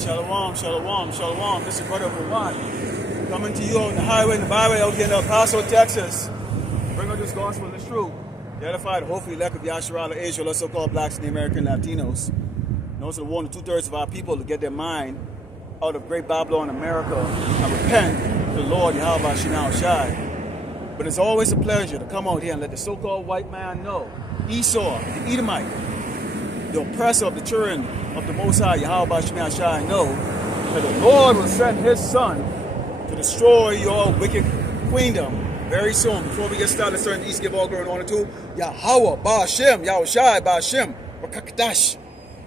Shalom, shalom, shalom. This is Brother Juan coming to you on the highway and the byway out here in El Paso, Texas. Bring out this gospel and this truth. To edify the hopefully elect of Yahshua Israel, or so-called blacks and the American Latinos. And also to warn the 2/3 of our people to get their mind out of great Babylon, America, and repent to the Lord Yahweh Shinao Shai. But it's always a pleasure to come out here and let the so-called white man know, Esau, the Edomite, the oppressor of the children of the Most High, Yahweh Shinao Shai, know that the Lord will send his son to destroy your wicked queendom very soon. Before we get started, let's turn to East, give all glory and honor to Yahweh, Ba'ashem, Yahushai, Ba'ashem, Rakakadash.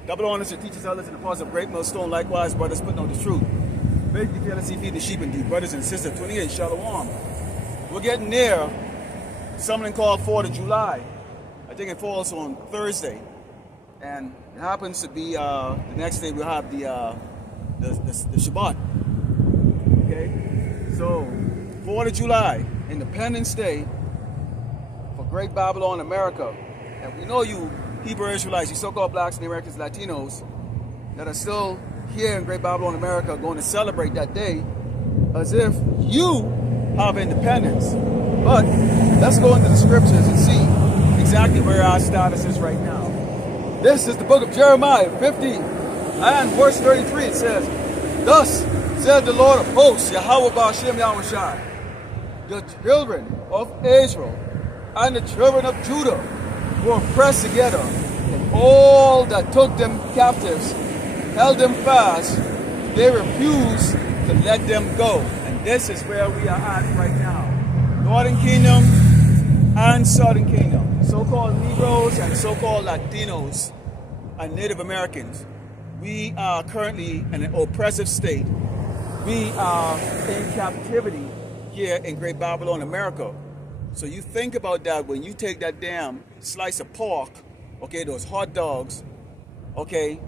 Double honors to teachers, elders, and apostles of Great Millstone. Likewise, brothers, putting on the truth. Make you fearlessly feed the sheep indeed. Brothers and sisters, 28, Shalom. We're getting near something called 4th of July. I think it falls on Thursday. And it happens to be the next day we'll have the Shabbat. Okay? So, 4th of July, Independence Day for Great Babylon, America. And we know you Hebrew Israelites, you so-called blacks and Americans, Latinos, that are still here in Great Babylon, America, are going to celebrate that day as if you have independence. But let's go into the scriptures and see exactly where our status is right now. This is the book of Jeremiah 50 and verse 33. It says, "Thus said the Lord of hosts, Yahweh Ba'ashem Yahushai, the children of Israel and the children of Judah were pressed together, and all that took them captives held them fast. They refused to let them go." And this is where we are at right now. Northern Kingdom and Southern Kingdom. So-called Negroes and so-called Latinos and Native Americans. We are currently in an oppressive state. We are in captivity here in Great Babylon, America. So you think about that when you take that damn slice of pork, okay, those hot dogs, okay,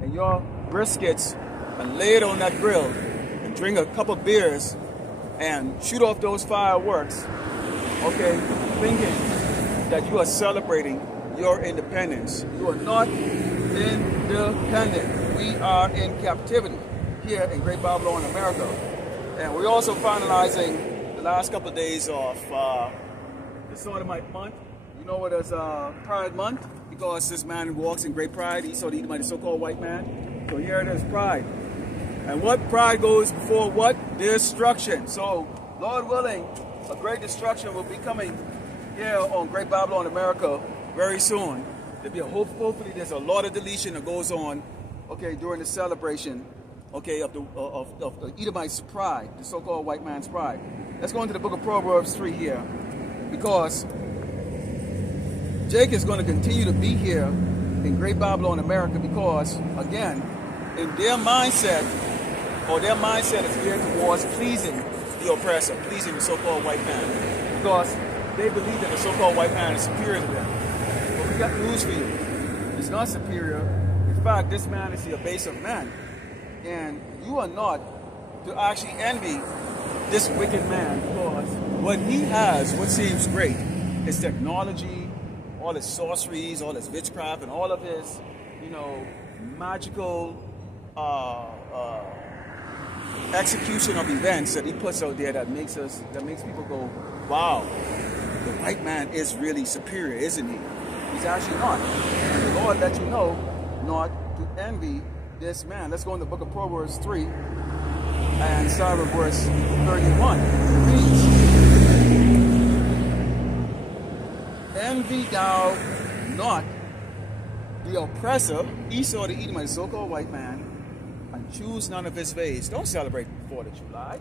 and your briskets, and lay it on that grill and drink a couple of beers and shoot off those fireworks, okay, thinking that you are celebrating your independence. You are not independent. We are in captivity here in Great Babylon, America. And we're also finalizing the last couple of days of the Sodomite month. You know what is Pride Month? Because this man walks in great pride. He saw the Edomite, the so-called white man. So here it is, pride. And what pride goes before what? Destruction. So, Lord willing, a great destruction will be coming here on Great Babylon, America very soon. There'll be hopefully there's a lot of deletion that goes on, okay, during the celebration, okay, of the Edomite's pride, the so-called white man's pride. Let's go into the book of Proverbs 3 here, because Jake is going to continue to be here in Great Babylon, America, because, again, in their mindset, or their mindset is geared towards pleasing the oppressor, pleasing the so-called white man, because they believe that the so-called white man is superior to them. But we got news for you. He's not superior. In fact, this man is the abase of man. And you are not to actually envy this wicked man, because what he has, what seems great, is technology, all his sorceries, all his witchcraft, and all of his, you know, magical execution of events that he puts out there that makes people go, wow, the white man is really superior, isn't he? He's actually not. And the Lord let you know not to envy this man. Let's go in the book of Proverbs 3 and start with verse 31. It reads, "Envy thou not the oppressor, Esau the Edomite, so-called white man, and choose none of his ways." Don't celebrate 4th of July.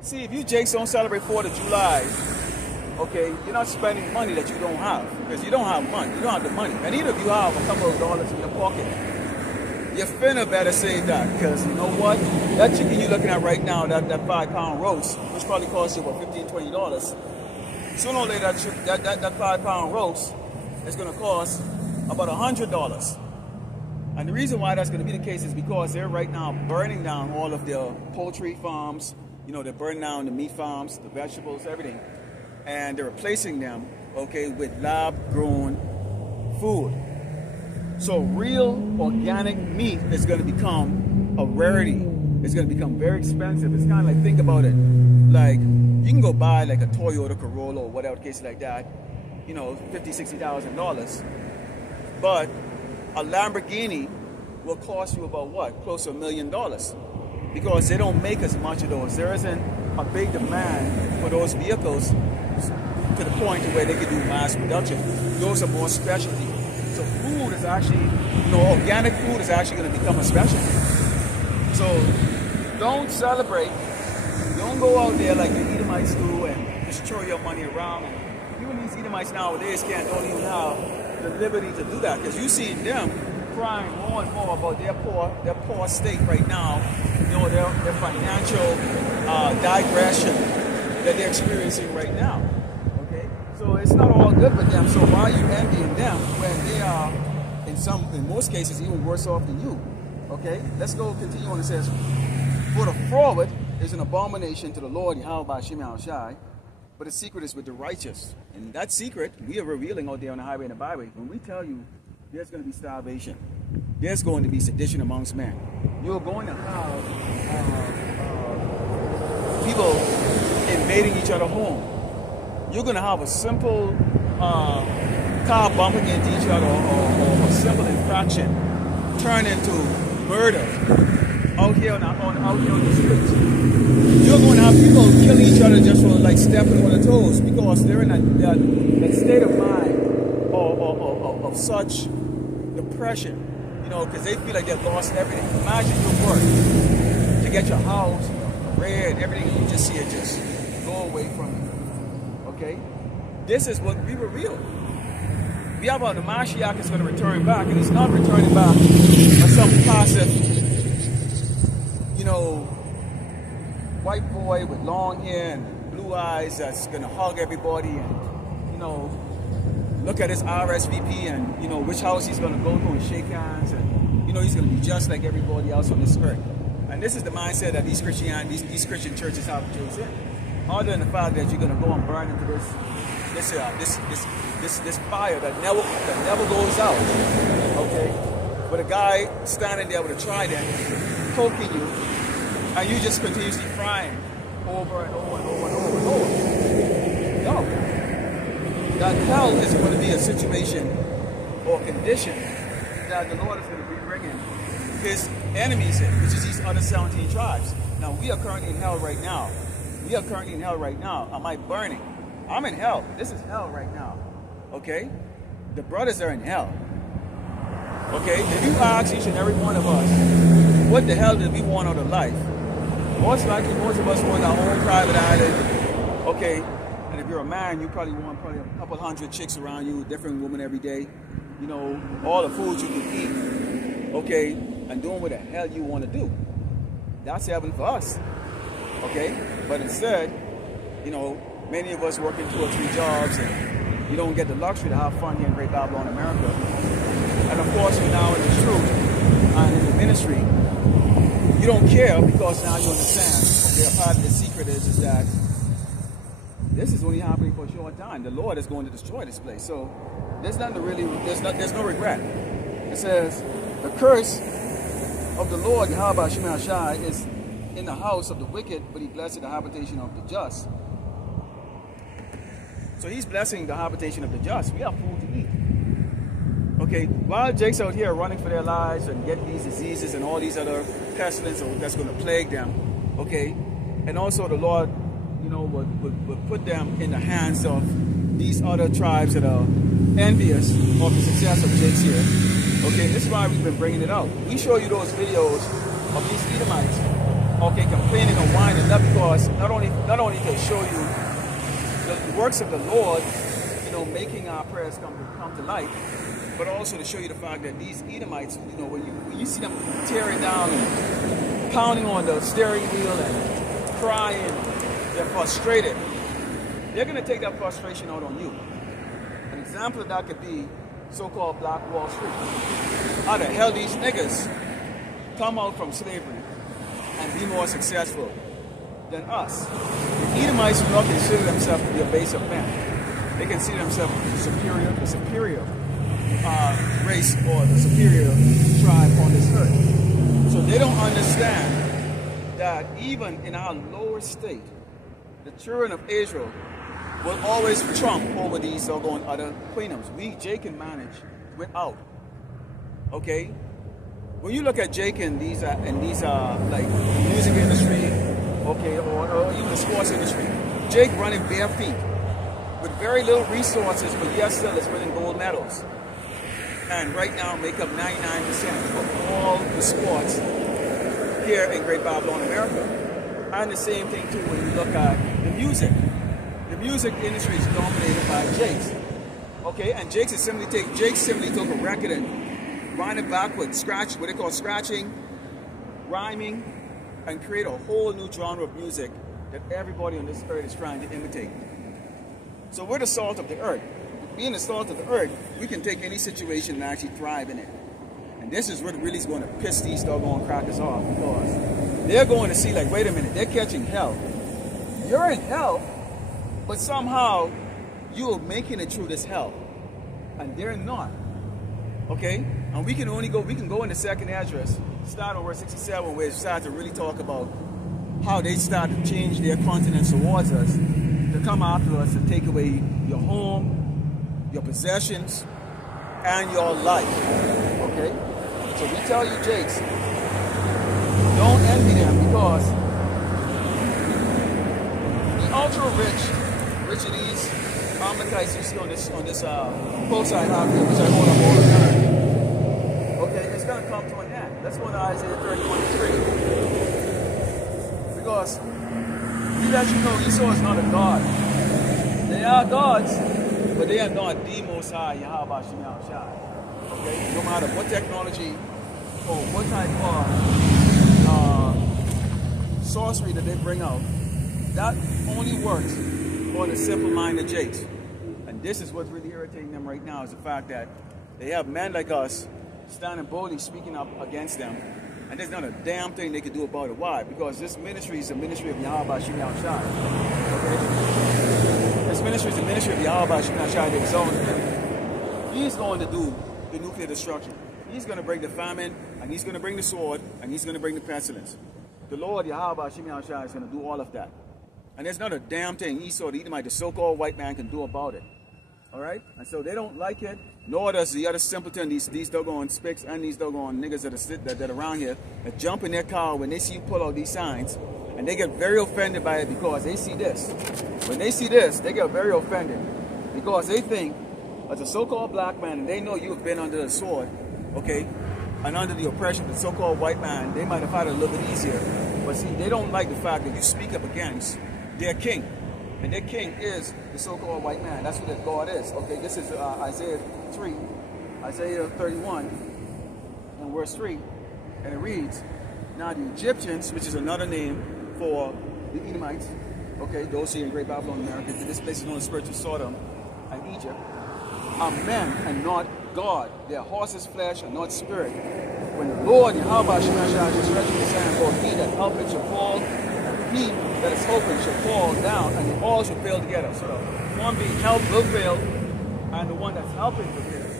See, if you Jakes don't celebrate 4th of July, okay, you're not spending money that you don't have, because you don't have money. You don't have the money. And even if you have a couple of dollars in your pocket, you finna better save that, because you know what? That chicken you're looking at right now, that 5-pound roast, which probably costs you about $15, $20. Sooner or later, that 5-pound roast is going to cost about $100. And the reason why that's going to be the case is because they're right now burning down all of their poultry farms. You know, they're burning down the meat farms, the vegetables, everything. And they're replacing them, okay, with lab-grown food. So real organic meat is going to become a rarity. It's going to become very expensive. It's kind of like, think about it, like you can go buy like a Toyota Corolla or whatever case like that, you know, $50,000, $60,000, but a Lamborghini will cost you about what? Close to $1 million, because they don't make as much of those. There isn't a big demand for those vehicles to the point to where they can do mass production. Those are more specialty. So food is actually, you know, organic food is actually going to become a specialty. So don't celebrate. Don't go out there like the Edomites do and just throw your money around. And even these Edomites nowadays don't even have the liberty to do that, because you see them crying more and more about their poor state right now. You know, their financial digression that they're experiencing right now. Okay, so it's not all good with them. So why are you envying them when they are, in most cases, even worse off than you? Okay, let's go continue on. It says, for the forward is an abomination to the Lord Yahweh Shem Shai, but the secret is with the righteous. And that secret we are revealing out there on the highway and the byway. When we tell you there's going to be starvation, there's going to be sedition amongst men, you're going to have people invading each other's home. You're going to have a simple car bumping into each other, or a simple infraction turn into murder out here on the streets. You're going to have people killing each other just for like stepping on their toes, because they're in that state of mind of such depression, you know, because they feel like they've lost everything. Imagine your work to get your house, career, and everything, and you just see it just go away from you. Okay, this is what we reveal. We have the Mashiach is going to return back, and he's not returning back as some passive, you know, white boy with long hair and blue eyes that's going to hug everybody and, you know, look at his RSVP and, you know, which house he's going to go to and shake hands, and, you know, he's going to be just like everybody else on this earth. And this is the mindset that these Christian churches have chosen, other than the fact that you're going to go and burn into this fire that never goes out. Okay, but a guy standing there with a trident poking you, and you just continuously frying over and over and over and over and over. No, that hell is going to be a situation or condition that the Lord is going to be bringing his enemies in, which is these other 17 tribes. Now we are currently in hell right now. We are currently in hell right now. Am I burning? I'm in hell. This is hell right now. Okay? The brothers are in hell. Okay? If you ask each and every one of us, what the hell did we want out of life? Most likely, most of us want our own private island. Okay? And if you're a man, you probably want a couple hundred chicks around you, different women every day. You know, all the food you can eat. Okay? And doing what the hell you want to do. That's heaven for us. Okay? But instead, you know, many of us working 2 or 3 jobs, and you don't get the luxury to have fun here in Great Babylon, America. And of course, you're now in the truth and in the ministry. You don't care, because now you understand, okay, a part of the secret is that this is only happening for a short time. The Lord is going to destroy this place. So there's nothing to really, there's no regret. It says, the curse of the Lord, Yahweh Shem Shai, is in the house of the wicked, but he blessed the habitation of the just. So he's blessing the habitation of the just. We have food to eat. Okay, while Jake's out here running for their lives and getting these diseases and all these other pestilences that's going to plague them, okay, and also the Lord, you know, would put them in the hands of these other tribes that are envious of the success of Jake's here. Okay, this is why we've been bringing it out. We show you those videos of these Edomites, okay, complaining and whining, not because, not only to show you the works of the Lord, you know, making our prayers come to light, but also to show you the fact that these Edomites, you know, when you see them tearing down and pounding on the steering wheel and crying, they're frustrated. They're going to take that frustration out on you. An example of that could be so-called Black Wall Street. How the hell these niggas come out from slavery and be more successful than us? The Edomites do not consider themselves to be a base of men. They consider themselves the superior race, or the superior tribe on this earth. So So they don't understand that even in our lower state, the children of Israel will always trump over these doggone other kingdoms. Jake can manage without. Okay? When you look at Jake in these like the music industry, okay, or even the sports industry, Jake running bare feet with very little resources, but yet still is winning gold medals. And right now make up 99% of all the sports here in Great Babylon, America. And the same thing too when you look at the music. The music industry is dominated by Jakes. Okay, and Jake simply took a record and ran it backwards, what they call scratching, rhyming, and create a whole new genre of music that everybody on this earth is trying to imitate. So we're the salt of the earth. Being the salt of the earth, we can take any situation and actually thrive in it. And this is what really is going to piss these doggone crackers off, because they're going to see like, wait a minute, they're catching hell. You're in hell, but somehow you're making it through this hell. And they're not. Okay? And we can go in the second address, start on verse 67, where it starts to really talk about how they start to change their countenance towards us, to come after us and take away your home, your possessions, and your life. Okay? So we tell you, Jakes, don't envy them, because the ultra rich, Richardese, Amalekites you see on this post I have here, which I hold up all the time. Okay, it's going to come to an end. Let's go to Isaiah 30:23. Because he lets you know Esau is not a god. They are gods, but they are not the Most High, Yahweh Shem Shai. Okay, no matter what technology or what type of sorcery that they bring out, that only works on the simple-minded Jakes. And this is what's really irritating them right now, is the fact that they have men like us standing boldly speaking up against them, and there's not a damn thing they can do about it. Why? Because this ministry is the ministry of Yahweh Shem Shai. Okay? This ministry is the ministry of Yahweh Shem Shai, the exalted him. He's going to do the nuclear destruction. He's going to bring the famine, and he's going to bring the sword, and he's going to bring the pestilence. The Lord Yahweh Shem Shai is going to do all of that. And there's not a damn thing Esau, the Edomite, the so-called white man, can do about it. All right? And so they don't like it, nor does the other simpleton, these doggone spicks and these doggone niggas that are around here, that jump in their car when they see you pull out these signs, and they get very offended by it because they see this. When they see this, they get very offended because they think, as a so-called black man, and they know you have been under the sword, okay, and under the oppression of the so-called white man, they might have had it a little bit easier. But see, they don't like the fact that you speak up against their king. And their king is the so-called white man. That's who their God is. Okay, this is Isaiah 31, and verse 3. And it reads, now the Egyptians, which is another name for the Edomites, okay, those here in Great Babylon, America, this place is known as spiritual Sodom and Egypt, are men and not God. They are horses' flesh and not spirit. When the Lord, Yahweh Shem Shai, is stretching his hand, for he that helpeth shall fall, he that is hoping shall fall down, and they all shall fail together. So the one being helped will fail, and the one that's helping will fail.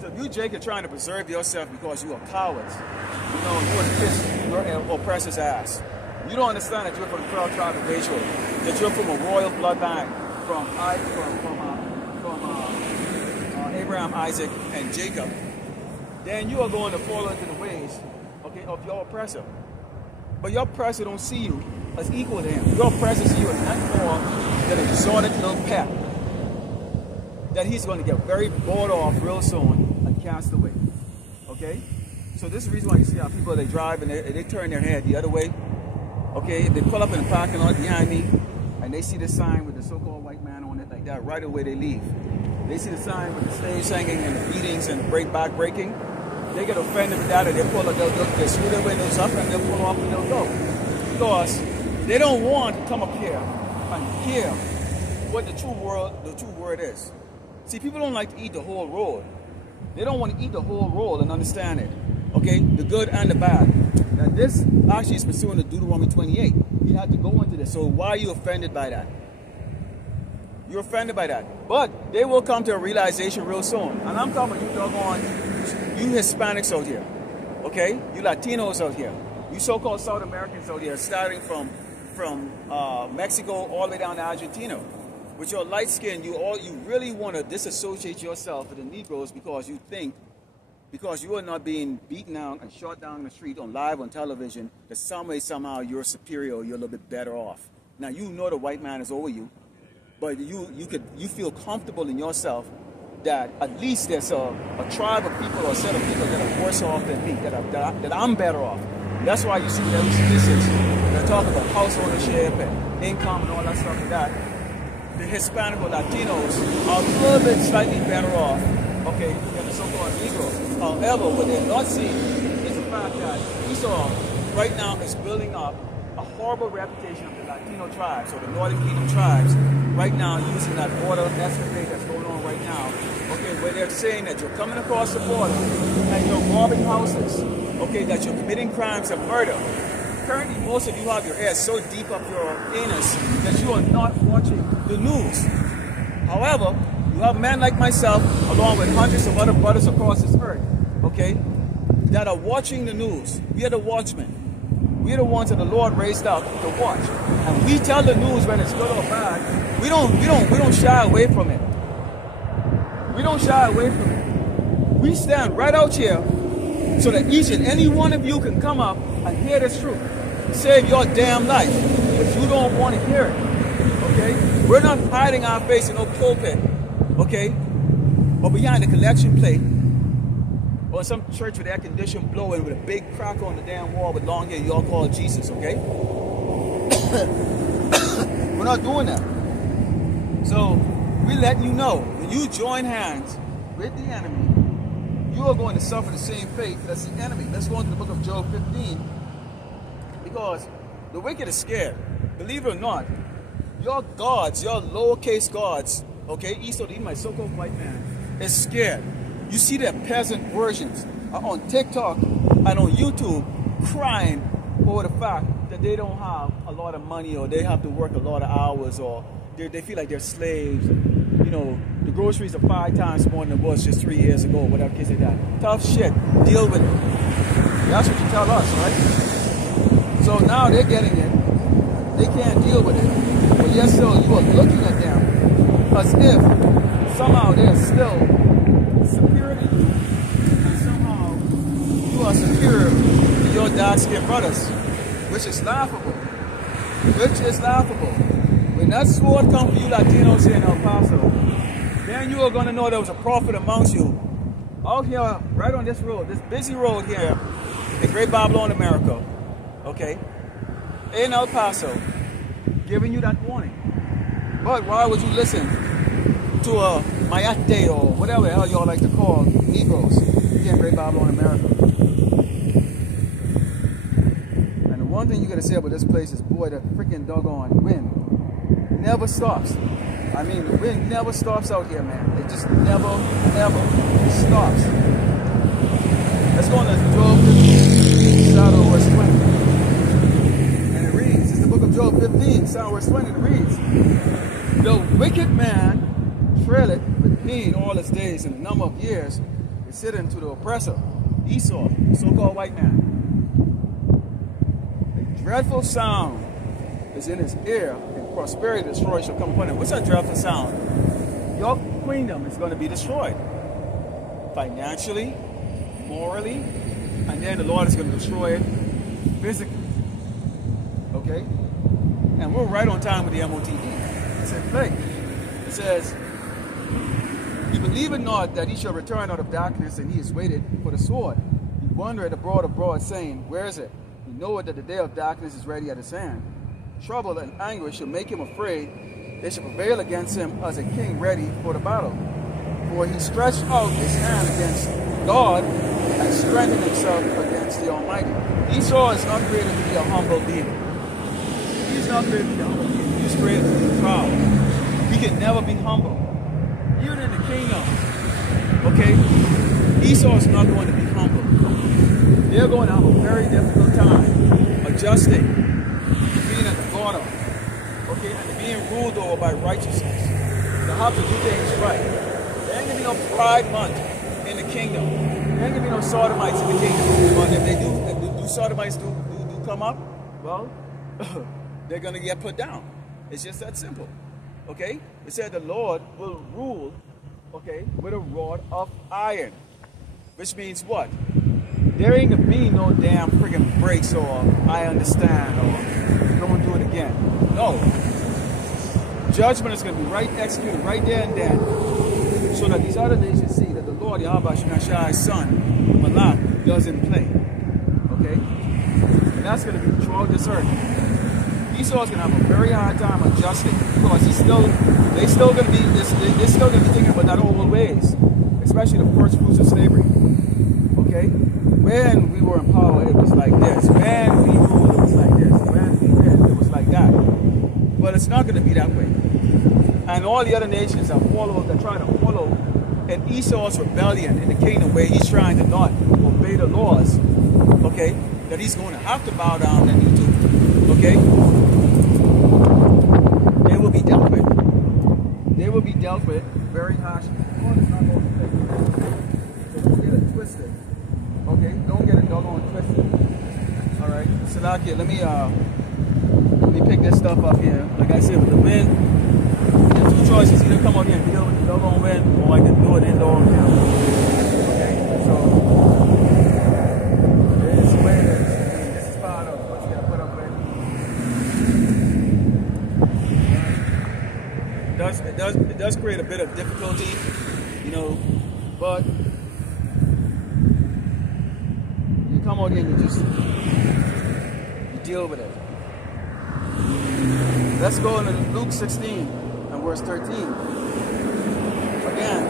So if you, Jake, are trying to preserve yourself because you are cowards, you know, you want to kiss your oppressor's ass. You don't understand that you're from the 12 tribe of Israel, that you're from a royal bloodline, from Abraham, Isaac, and Jacob. Then you are going to fall into the ways, okay, of your oppressor. But your oppressor don't see you as equal to him. Your oppressor sees you as nothing more than a disordered little pet that he's going to get very bored off real soon and cast away. Okay? So this is the reason why you see how people, they drive and they turn their head the other way. Okay? They pull up in the parking lot behind me and they see the sign with the so-called white man on it like that. Right away they leave. They see the sign with the stage singing and the beatings and the back breaking. They get offended with that, and they pull up, they'll screw their windows up and they'll pull off and they'll go. Because they don't want to come up here and hear what the true word is. See, people don't like to eat the whole roll. They don't want to eat the whole roll and understand it. Okay? The good and the bad. Now this actually is pursuant to Deuteronomy 28. You have to go into this. So why are you offended by that? You're offended by that. But they will come to a realization real soon. And I'm talking about you doggone, you Hispanics out here. Okay? You Latinos out here. You so-called South Americans out here, starting from Mexico all the way down to Argentina. With your light skin, you really want to disassociate yourself with the Negroes because you think, because you are not being beaten down and shot down in the street on live on television, that some way, somehow you're superior or you're a little bit better off. Now, you know the white man is over you, but you feel comfortable in yourself that at least there's a tribe of people or a set of people that are worse off than me, that I'm better off. That's why you see that statistics that talk about house ownership and income and all that stuff like that. The Hispanic or Latinos are a little bit slightly better off, okay, than the so-called Negroes. However, what they're not seeing is the fact that Esau right now is building up a horrible reputation of the Latino tribes or the Northern Kingdom tribes right now, using that border escapade that's going on right now, okay, where they're saying that you're coming across the border and you're robbing houses, okay, that you're committing crimes of murder. Currently, most of you have your hair so deep up your anus that you are not watching the news. However, you have men like myself, along with hundreds of other brothers across this earth, okay, that are watching the news. We are the watchmen. We are the ones that the Lord raised up to watch. And we tell the news when it's good or bad. We don't shy away from it. We don't shy away from it. We stand right out here so that each and any one of you can come up and hear this truth. Save your damn life. But you don't want to hear it. Okay? We're not hiding our face in no pulpit. Okay? Or behind a collection plate. Or some church with air conditioning blowing with a big crack on the damn wall with long hair y'all call Jesus, okay? We're not doing that. So, we letting you know, when you join hands with the enemy, you are going to suffer the same fate as the enemy. Let's go into the book of Job 15. Because the wicked is scared. Believe it or not, your gods, your lowercase gods, okay, Esau, even my so-called white man, is scared. You see their peasant versions on TikTok and on YouTube crying over the fact that they don't have a lot of money or they have to work a lot of hours or they feel like they're slaves. You know, the groceries are 5 times more than it was just 3 years ago, whatever case like that. Tough shit. Deal with it. That's what you tell us, right? So now they're getting it. They can't deal with it. But yet still, you are looking at them as if somehow they're still superior to you, and somehow you are superior to your dark-skinned brothers, which is laughable. Which is laughable. When that sword comes for you Latinos here in El Paso, then you are going to know there was a prophet amongst you. Out here, right on this road, this busy road here, in Great Babylon, America, okay, in El Paso, giving you that warning. But why would you listen to a Mayate or whatever the hell y'all like to call Negroes here in Great Babylon, America? And the one thing you gotta say about this place is, boy, that freaking doggone wind never stops. I mean, the wind never stops out here, man. It just never, ever stops. Let's go on to Job 15, start on verse 20. And it reads, it's the book of Job 15, start on verse 20, it reads, the wicked man traileth with pain all his days, and the number of years is sitting to the oppressor, Esau, the so-called white man. A dreadful sound is in his ear, and prosperity destroyed shall come upon him. What's that dreadful sound? Your kingdom is going to be destroyed. Financially, morally, and then the Lord is going to destroy it physically. Okay? And we're right on time with the MOTE. It's in play. It says, he believeth not that he shall return out of darkness, and he is waited for the sword. He wandereth abroad, saying, where is it? He knoweth that the day of darkness is ready at his hand. Trouble and anguish shall make him afraid. They shall prevail against him as a king ready for the battle. For he stretched out his hand against God and strengthened himself against the Almighty. Esau is not created to be a humble being. He's not created to be a humble being. He's created to be proud. He can never be humble. Even in the kingdom, okay, Esau is not going to be humble. They're going to have a very difficult time adjusting to being at the bottom, okay, and to being ruled over by righteousness. They have to do things right. There ain't going to be no pride month in the kingdom. ain't gonna be no sodomites in the kingdom. But if they do sodomites do come up, well, they're gonna get put down. It's just that simple. Okay? It said the Lord will rule, okay, with a rod of iron. Which means what? There ain't gonna be no damn friggin' breaks or I understand or don't do it again. No. Judgment is gonna be right executed right there and then. So that these other nations see that the Lord, Yahweh Shemashai's son, Malak, doesn't play. Okay? And that's gonna be throughout this earth. Esau's gonna have a very hard time adjusting because they're still gonna be thinking about that old ways, especially the first fruits of slavery. Okay, when we were in power, it was like this. When we ruled, it was like this. When we did, it was like that. But it's not gonna be that way. And all the other nations that try to follow in Esau's rebellion in the kingdom, where he's trying to not obey the laws. Okay, that he's going to have to bow down and he do. Okay. They will be dealt with. They will be dealt with very harshly. God is not going to play with them. So don't get it twisted. Okay? Don't get it doggone twisted. Alright? Salakia, let me pick this stuff up here. Like I said, with the wind, there's two choices. Either come out here and deal with the doggone wind, or I can do it indoors. Okay? So it is the way it is. This is part of what you gotta put up with. It does create a bit of difficulty, you know, but you come out here and you deal with it. Let's go into Luke 16 and verse 13. Again,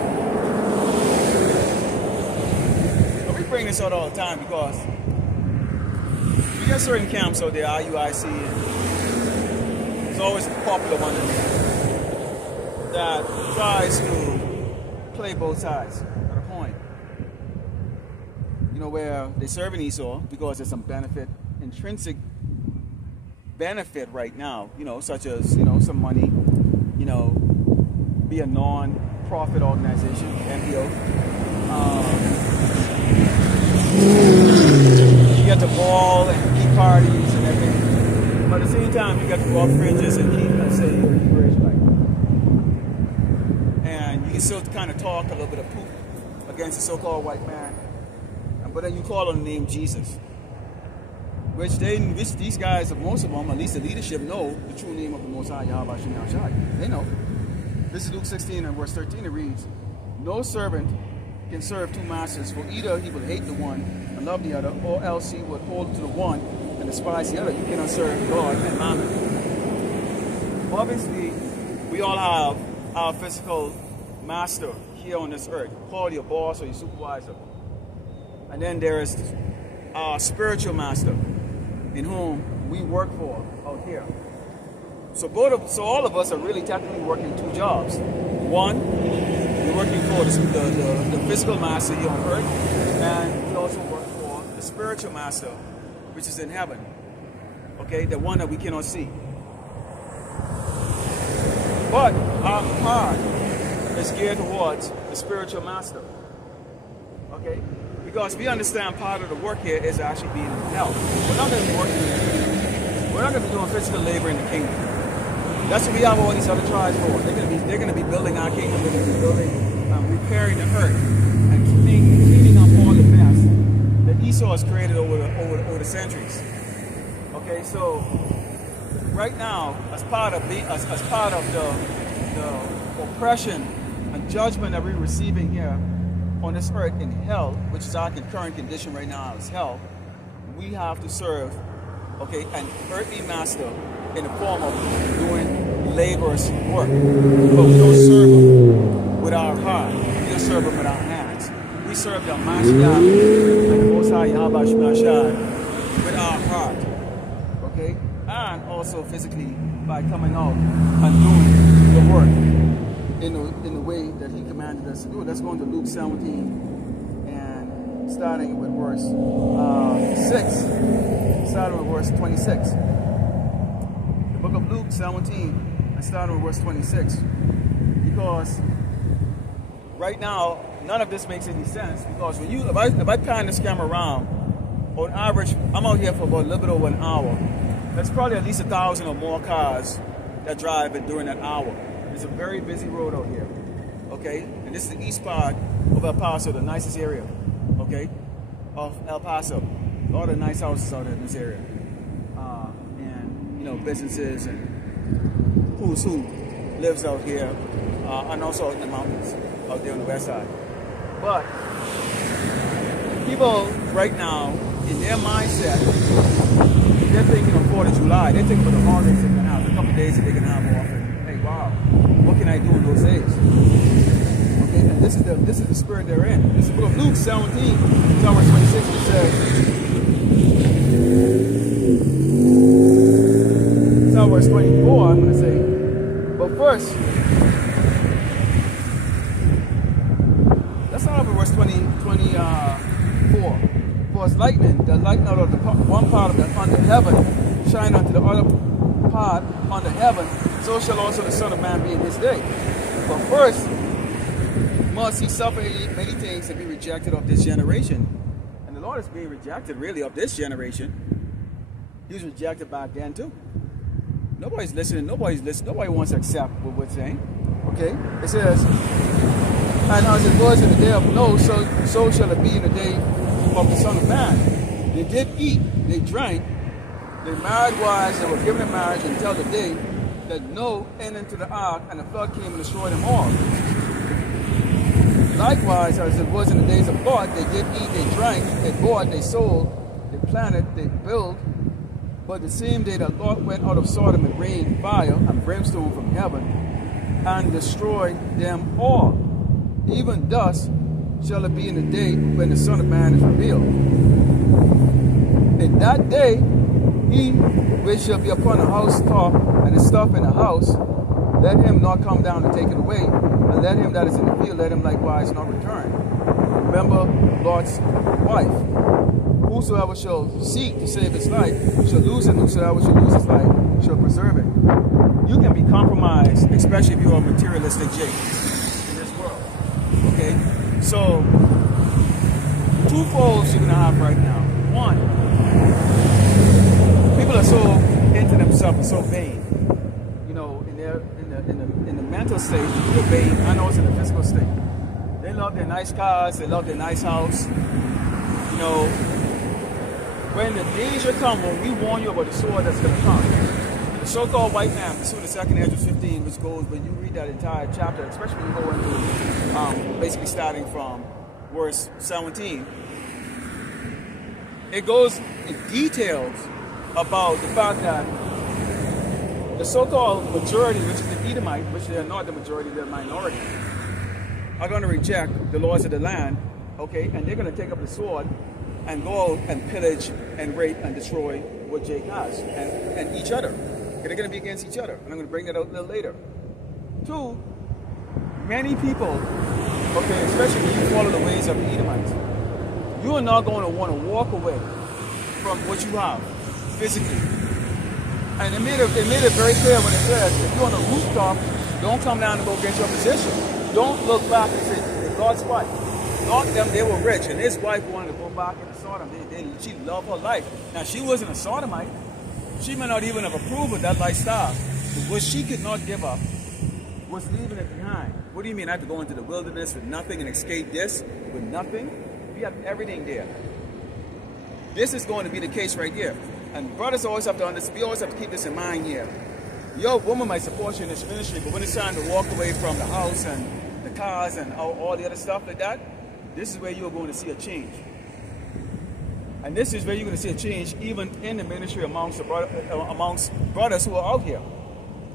we bring this out all the time because we get certain camps out there, IUIC, and it's always a popular one in there that tries to play both sides at a point. You know, where they serve in Esau because there's some intrinsic benefit right now, you know, such as, you know, some money, you know, be a non-profit organization, NPO. You get to ball and keep parties and everything. But at the same time, you get to go off fringes and keep, let's say, you're Hebrew Israelite. And you can still kind of talk a little bit of poop against the so-called white man. But then you call on the name Jesus. Which these guys, most of them, at least the leadership, know the true name of the Most High, Yahweh Shem Yahushai. They know. This is Luke 16 and verse 13. It reads, "No servant can serve two masters, for either he will hate the one and love the other, or else he would hold to the one and despise the other. You cannot serve God and mammon." Obviously, we all have our physical master here on this earth, called your boss or your supervisor. And then there is our spiritual master, in whom we work for out here. So all of us are really technically working two jobs. One, we're working for the physical master here on earth, and we also work for the spiritual master, which is in heaven. Okay, the one that we cannot see. But our heart is geared towards the spiritual master. Okay? Because we understand part of the work here is actually being in hell. We're not going to be working. We're not going to be doing physical labor in the kingdom. That's what we have all these other tribes for. They're going to be building our kingdom. They're going to be building, repairing the earth, and cleaning up all the mess that Esau has created over the centuries. Okay, so right now, as part of the oppression and judgment that we're receiving here on this earth in hell, which is our current condition right now is hell, we have to serve, okay, an earthly master in the form of doing laborers' work. But we don't serve him with our heart. We don't serve him with our hands. We serve the Mashiach and the Most High Yahweh Shemashai with our heart, okay, and also physically by coming out and doing the work in the way that he commanded us to do it. Let's go into Luke 17 and starting with verse 6, starting with verse 26. The book of Luke 17 and starting with verse 26. Because right now, none of this makes any sense, because when you, if I pan this camera around, on average, I'm out here for about a little bit over an hour. There's probably at least 1,000 or more cars that drive it during that hour. It's a very busy road out here, okay? And this is the east part of El Paso, the nicest area, okay, of El Paso. A lot of nice houses out in this area. And, you know, businesses and who's who lives out here, and also out in the mountains, out there on the west side. But people right now, in their mindset, they're thinking of 4th of July. They're thinking about the holidays they're going to have, a couple of days that they're going to have off. And, hey, wow, what can I do in those days? Okay, and this is the spirit they're in. This is book of Luke 17, verse 26, it says, it's not verse 24, I'm going to say, but first, let's start off with verse 24. For as lightning, the light out of the one part of the under heaven shine unto the other part under heaven, so shall also the Son of Man be in his day. But first must he suffer many things and be rejected of this generation. And the Lord is being rejected really of this generation. He was rejected back then too. Nobody's listening, nobody wants to accept what we're saying. Okay? It says, and as it was in the day of Noah, so shall it be in the day of the Son of Man. They did eat, they drank, they married wives, they were given in marriage until the day that Noah entered into the ark, and the flood came and destroyed them all. Likewise, as it was in the days of Lot, they did eat, they drank, they bought, they sold, they planted, they built. But the same day that Lot went out of Sodom, it rained fire and brimstone from heaven and destroyed them all. Even thus shall it be in the day when the Son of Man is revealed. In that day, he which shall be upon the housetop and the stuff in the house, let him not come down to take it away, and let him that is in the field, let him likewise not return. Remember Lot's wife. Whosoever shall seek to save his life shall lose it, whosoever shall lose his life shall preserve it. You can be compromised, especially if you're a materialistic Jake in this world. Okay? So, two folds you're gonna have right now. One, people are so into themselves and so vain. You know, in the mental state, they're vain. I know it's in the physical state. They love their nice cars, they love their nice house. You know, when the danger come, when we warn you about the sword that's gonna come, the so-called white man, this is the second Ezra 15, which goes, when you read that entire chapter, especially when you go into basically starting from verse 17, it goes in details about the fact that the so-called majority, which is the Edomite, which they are not the majority, they're a minority, are going to reject the laws of the land, okay, and they're going to take up the sword and go out and pillage and rape and destroy what Jake has, and each other. They're going to be against each other, and I'm going to bring that out a little later. Two, many people, okay, especially when you follow the ways of the Edomites, you are not going to want to walk away from what you have physically. And it made it very clear when it says, if you're on the rooftop, don't come down and go get your position. Don't look back and say, God's wife. Not them, they were rich, and his wife wanted to go back into Sodom. She loved her life. Now, she wasn't a Sodomite. She may not even have approved of that lifestyle. But what she could not give up was leaving it behind. What do you mean I have to go into the wilderness with nothing and escape this with nothing? We have everything there. This is going to be the case right here. And brothers always have to understand, we always have to keep this in mind here. Your woman might support you in this ministry, but when it's time to walk away from the house and the cars and all the other stuff like that, this is where you're going to see a change. And this is where you're going to see a change even in the ministry amongst brothers who are out here.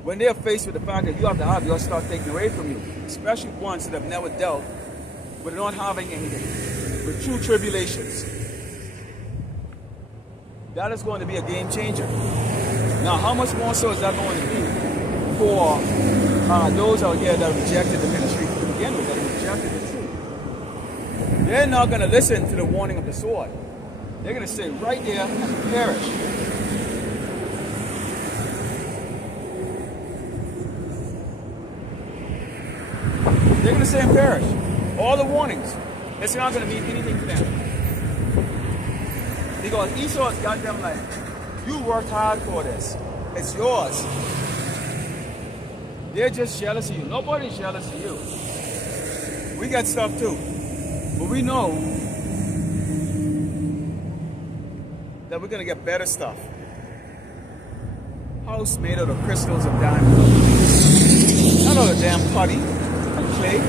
When they're faced with the fact that you have to have your stuff taken away from you, especially ones that have never dealt with not having anything, with true tribulations. That is going to be a game changer. Now, how much more so is that going to be for those out here that rejected the ministry to begin with, that rejected the truth? They're not going to listen to the warning of the sword. They're going to stay right there and perish. They're going to stay and perish. all the warnings. It's not going to mean anything to them. Because Esau's got them like, you worked hard for this. It's yours. They're just jealous of you. Nobody's jealous of you. We got stuff too. But we know that we're going to get better stuff. House made out of crystals and diamonds. Not out of damn putty and clay.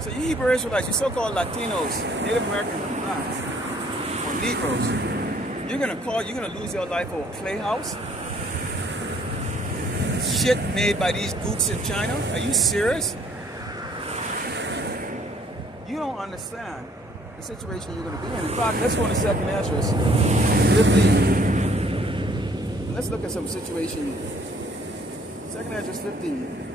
So you Hebrew Israelites, you so-called Latinos, Native Americans, and blacks, or Negroes, you're gonna lose your life over a clay house? Shit made by these gooks in China? Are you serious? You don't understand the situation you're gonna be in. In fact, let's go to 2nd Ezra 15. Let's look at some situation. 2nd Ezra 15.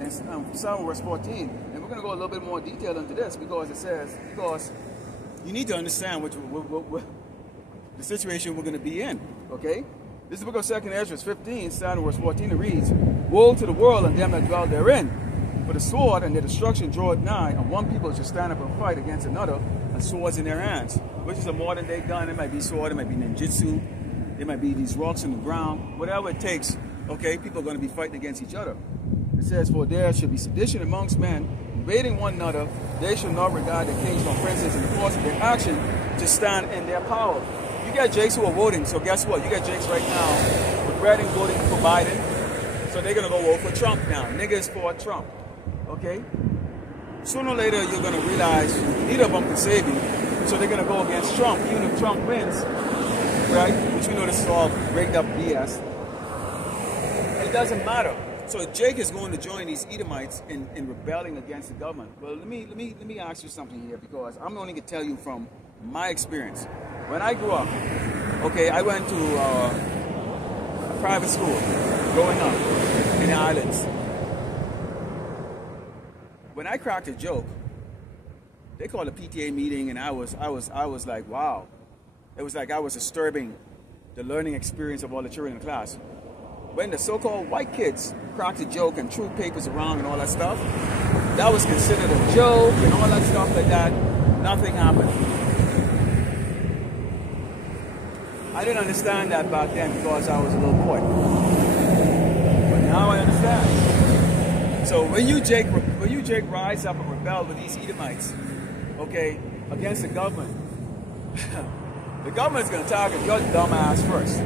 And Psalm verse 14, and we're going to go a little bit more detail into this because it says, because you need to understand what the situation we're going to be in, okay? This is the book of 2nd Ezra 15, Psalm verse 14, it reads, woe to the world and them that dwell therein, for the sword and their destruction draweth nigh, and one people shall stand up and fight against another, and swords in their hands, which is a modern day gun. It might be sword, it might be ninjutsu, it might be these rocks in the ground, whatever it takes, okay? People are going to be fighting against each other. It says, for there shall be sedition amongst men, invading one another. They shall not regard their kings nor princes in the course of their action to stand in their power. You got jakes who are voting, so guess what? You got jakes right now regretting voting for Biden, so they're going to go vote for Trump now. Niggas for Trump, okay? Sooner or later, you're going to realize neither of them can save you, so they're going to go against Trump, even if Trump wins, right? Which we know this is all rigged up BS. It doesn't matter. So Jake is going to join these Edomites in rebelling against the government. Well, let me ask you something here, because I'm only going to tell you from my experience. When I grew up, okay, I went to a private school growing up in the islands. When I cracked a joke, they called a PTA meeting, and I was like, wow. It was like I was disturbing the learning experience of all the children in the class. When the so-called white kids cracked a joke and threw papers around and all that stuff, that was considered a joke and all that stuff like that. Nothing happened. I didn't understand that back then because I was a little boy. But now I understand. So when you Jake rise up and rebel with these Edomites, okay, against the government, the government's going to target your dumb ass first,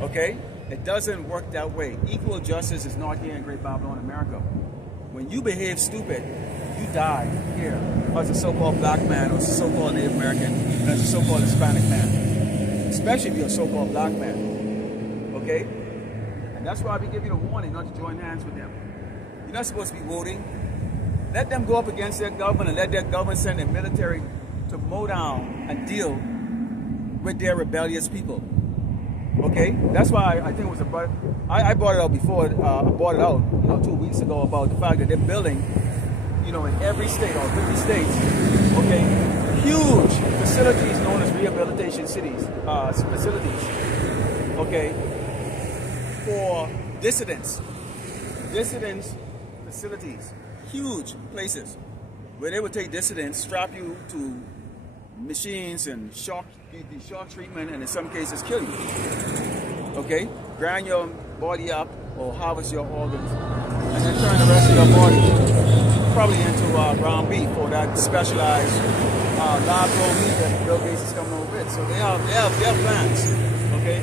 okay? It doesn't work that way. Equal justice is not here in Great Babylon, America. When you behave stupid, you die here as a so-called black man or as a so-called Native American, and as a so-called Hispanic man. Especially if you're a so-called black man. Okay? And that's why we give you the warning not to join hands with them. You're not supposed to be voting. Let them go up against their government and let their government send their military to mow down and deal with their rebellious people. Okay, that's why I think it was I brought it out before. I brought it out, 2 weeks ago about the fact that they're building, in every state or 50 states, okay, huge facilities known as rehabilitation facilities, okay, for dissidents facilities, huge places where they would take dissidents, strap you to machines and give you shock treatment, and in some cases kill you. Okay? Grind your body up or harvest your organs, and then turn the rest of your body probably into ground beef or that specialized lab-grown meat that Bill Gates is coming over with. So they have plans. Okay?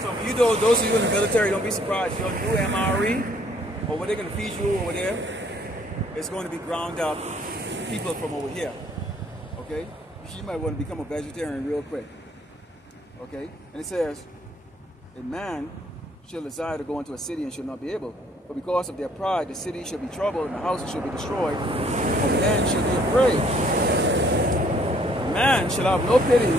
So for you, those of you in the military, don't be surprised. Your new MRE or what they're going to feed you over there is going to be ground up people from over here. Okay? You might want to become a vegetarian real quick. Okay? And it says, a man shall desire to go into a city and shall not be able. But because of their pride, the city shall be troubled and the houses shall be destroyed, and men shall be afraid. A man shall have no pity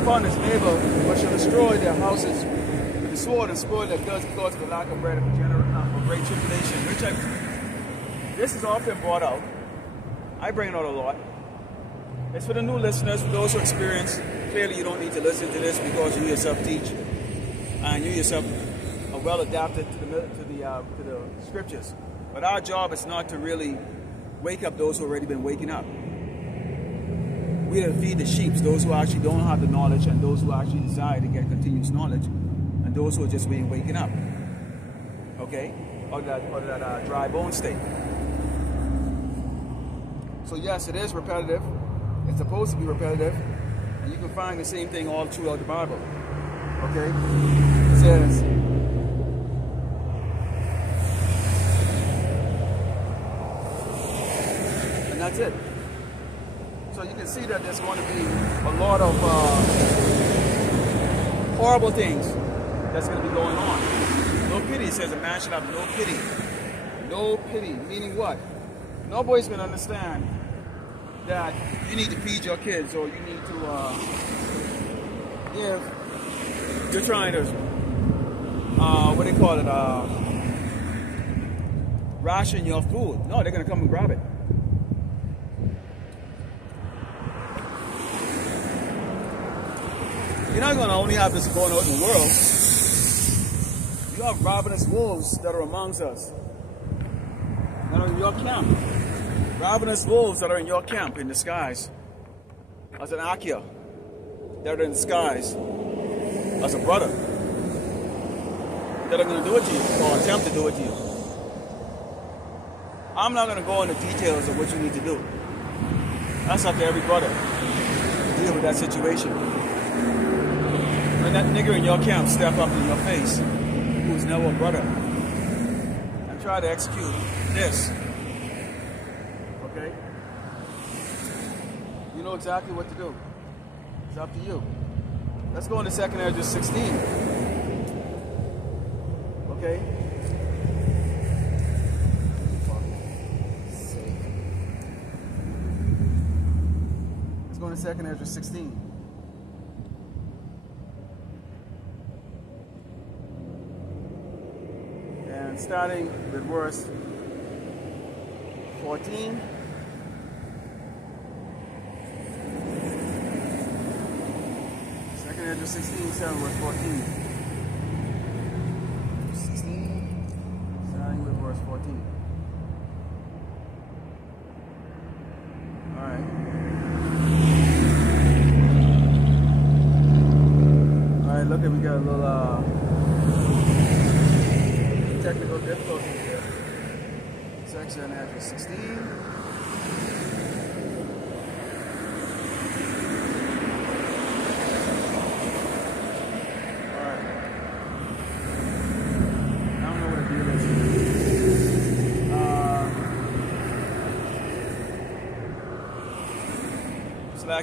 upon his neighbor, but shall destroy their houses with the sword and spoil their goods because of the lack of bread of great tribulation. This is often brought out. I bring it out a lot. It's for the new listeners, for those who experience. Clearly you don't need to listen to this because you yourself teach and you yourself are well adapted to the scriptures. But our job is not to really wake up those who already been waking up. We are to feed the sheep, those who actually don't have the knowledge and those who actually desire to get continuous knowledge, and those who are just waking up. Okay? Or that dry bone state. So yes, it is repetitive. It's supposed to be repetitive. And you can find the same thing all throughout the Bible. Okay? It says, and that's it. So you can see that there's going to be a lot of horrible things that's going to be going on. No pity, it says a man should have no pity. No pity, meaning what? Nobody's going to understand that you need to feed your kids, or you need to you're trying to what they call it, ration your food. No, they're gonna come and grab it. You're not gonna only have this going on in the world. You have ravenous wolves that are amongst us, that are in your camp. Ravenous wolves that are in your camp in the skies, as an Akia, that are in the skies, as a brother, that are going to do it to you, or attempt to do it to you. I'm not going to go into details of what you need to do. That's up to every brother to deal with that situation. When that nigger in your camp step up in your face, who's now a brother, and try to execute this, okay? You know exactly what to do. It's up to you. Let's go into 2nd Ezra 16. Okay? Let's go into 2nd Ezra 16. And starting with verse 14. Ezra 16, 7, verse 14. 16, starting with verse 14. Alright. Alright, look at, we got a little technical difficulty here. 2nd Ezra 16.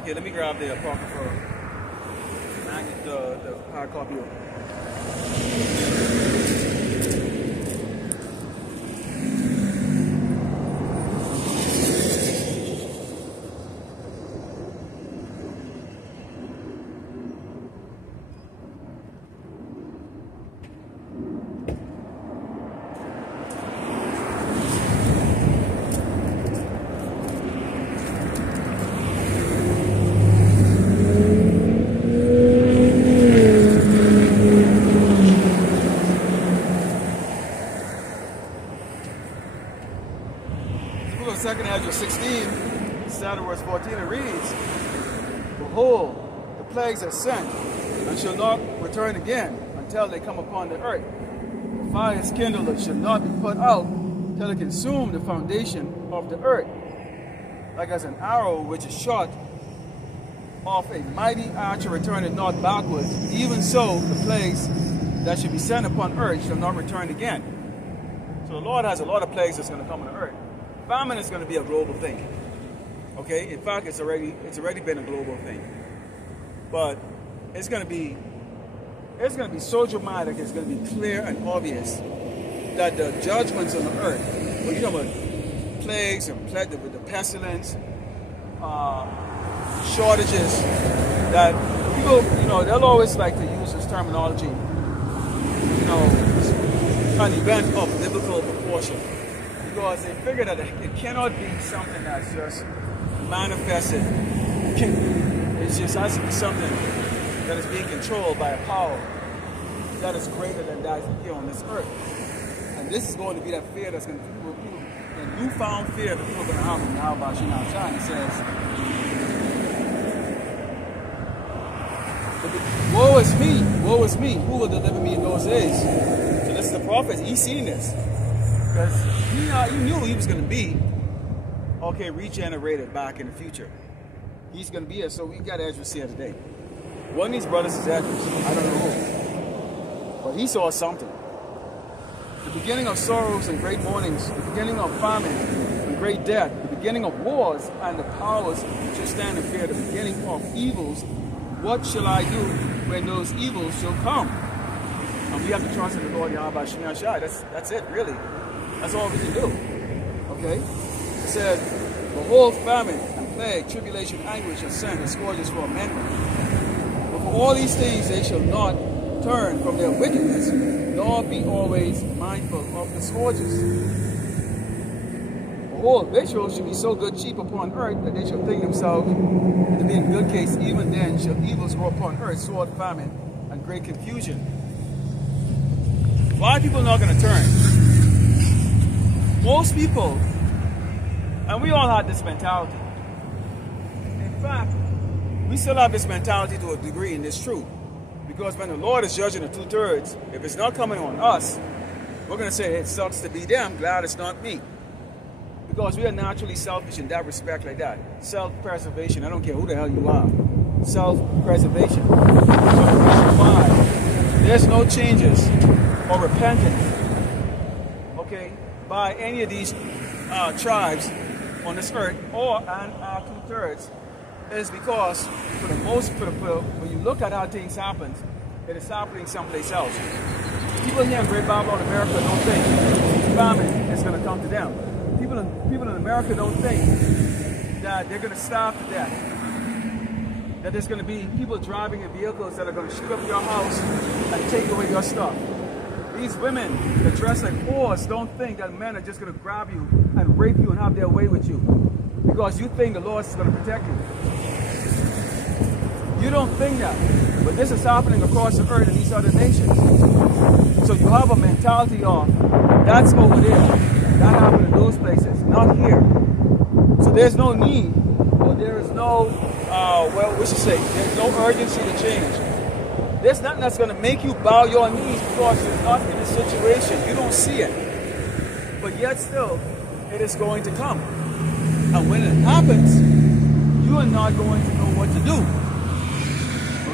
Okay, let me grab the apocryphal, the hard copy. Ezra 16, starting verse 14, it reads, "Behold, the plagues are sent, and shall not return again until they come upon the earth. The fire is kindled, and shall not be put out till it consume the foundation of the earth. Like as an arrow which is shot off a mighty archer returneth not backwards, even so the plagues that should be sent upon earth shall not return again." So the Lord has a lot of plagues that's going to come on the earth. Famine is going to be a global thing. Okay? In fact, it's already been a global thing. But it's going to be so dramatic, it's going to be clear and obvious that the judgments on the earth, when you talk about plagues and with the pestilence, shortages, that people, they'll always like to use this terminology, an event of biblical proportion. Because they figure that it cannot be something that's just manifested. It just has to be something that is being controlled by a power that is greater than that here on this earth. And this is going to be that fear that's going to the newfound fear that people are going to have when Yahweh Shina Shai. It says, woe is me, who will deliver me in those days? So this is the prophet, he's seen this. Because he knew he was going to be, okay, regenerated back in the future. He's going to be here, so we got Esdras here today. One of these brothers is Esdras, I don't know who. But he saw something. The beginning of sorrows and great mournings, the beginning of famine and great death, the beginning of wars and the powers shall stand in fear, the beginning of evils. What shall I do when those evils shall come? And we have to trust in the Lord Yahweh Shai Shai. That's it, really. That's all we can do. Okay? It said, behold, famine and plague, tribulation, anguish, and sin, and scourges for amendment. But for all these things they shall not turn from their wickedness, nor be always mindful of the scourges. Behold, victuals should be so good cheap upon earth that they shall think themselves to be in good case. Even then shall evils grow upon earth, sword, famine, and great confusion. Why are people not going to turn? Most people, and we all had this mentality. In fact, we still have this mentality to a degree, and it's true. Because when the Lord is judging the 2/3, if it's not coming on us, we're going to say, it sucks to be them, glad it's not me. Because we are naturally selfish in that respect like that. Self-preservation, I don't care who the hell you are. Self-preservation. So the reason why there's no changes or repentance, okay, by any of these tribes on this earth or and our 2/3 is because for the most when you look at how things happen, it is happening someplace else. People here in Great Babylon, America don't think famine is going to come to them. People in America don't think that they're going to starve to death. That there's going to be people driving in vehicles that are going to shoot up your house and take away your stuff. These women that dress like whores don't think that men are just going to grab you and rape you and have their way with you because you think the Lord is going to protect you. You don't think that, but this is happening across the earth in these other nations. So you have a mentality of, that's over there. That happened in those places, not here. So there's no need, or there is no, there's no urgency to change. There's nothing that's going to make you bow your knees because you're not in a situation. You don't see it. But yet still, it is going to come. And when it happens, you are not going to know what to do.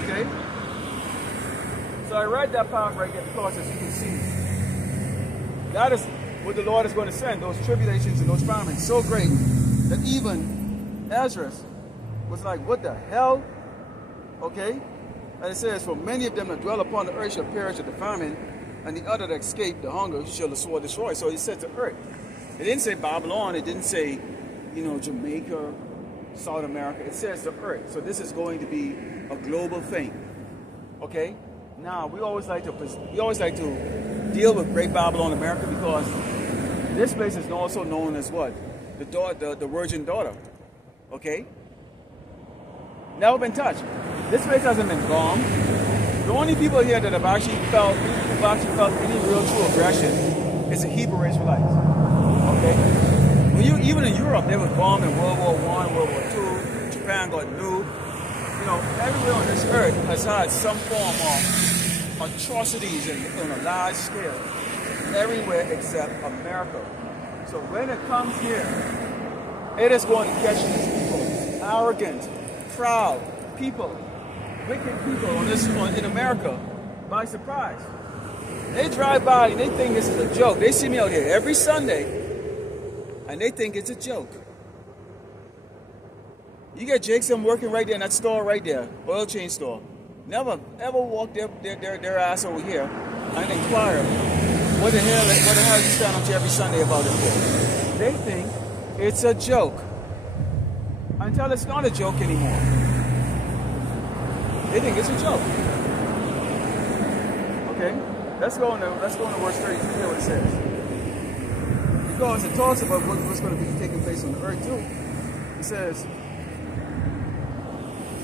Okay? So I read that part right there because as you can see, that is what the Lord is going to send, those tribulations and those famines so great that even Esdras was like, what the hell? Okay? And it says, for many of them that dwell upon the earth shall perish of the famine, and the other that escape the hunger shall the sword destroy. So he said to earth. It didn't say Babylon, it didn't say, Jamaica, South America. It says the earth. So this is going to be a global thing. Okay? Now we always like to deal with Great Babylon, America, because this place is also known as what? The virgin daughter. Okay? Never been touched. This place hasn't been bombed. The only people here that have actually felt any real true aggression is the Hebrew Israelites. Okay? Even in Europe, they were bombed in World War I, World War II, Japan got nuked. Everywhere on this earth has had some form of atrocities on a large scale. Everywhere except America. So when it comes here, it is going to catch these people, arrogant, proud people, wicked people in America by surprise. They drive by and they think this is a joke. They see me out here every Sunday and they think it's a joke. You get Jason working right there in that store right there, oil change store. Never ever walk their ass over here and inquire what the hell you stand up to every Sunday about it for. They think it's a joke until it's not a joke anymore. They think it's a joke. Okay, let's go into verse 32. Hear what it says. Because it talks about what's going to be taking place on the earth too. It says,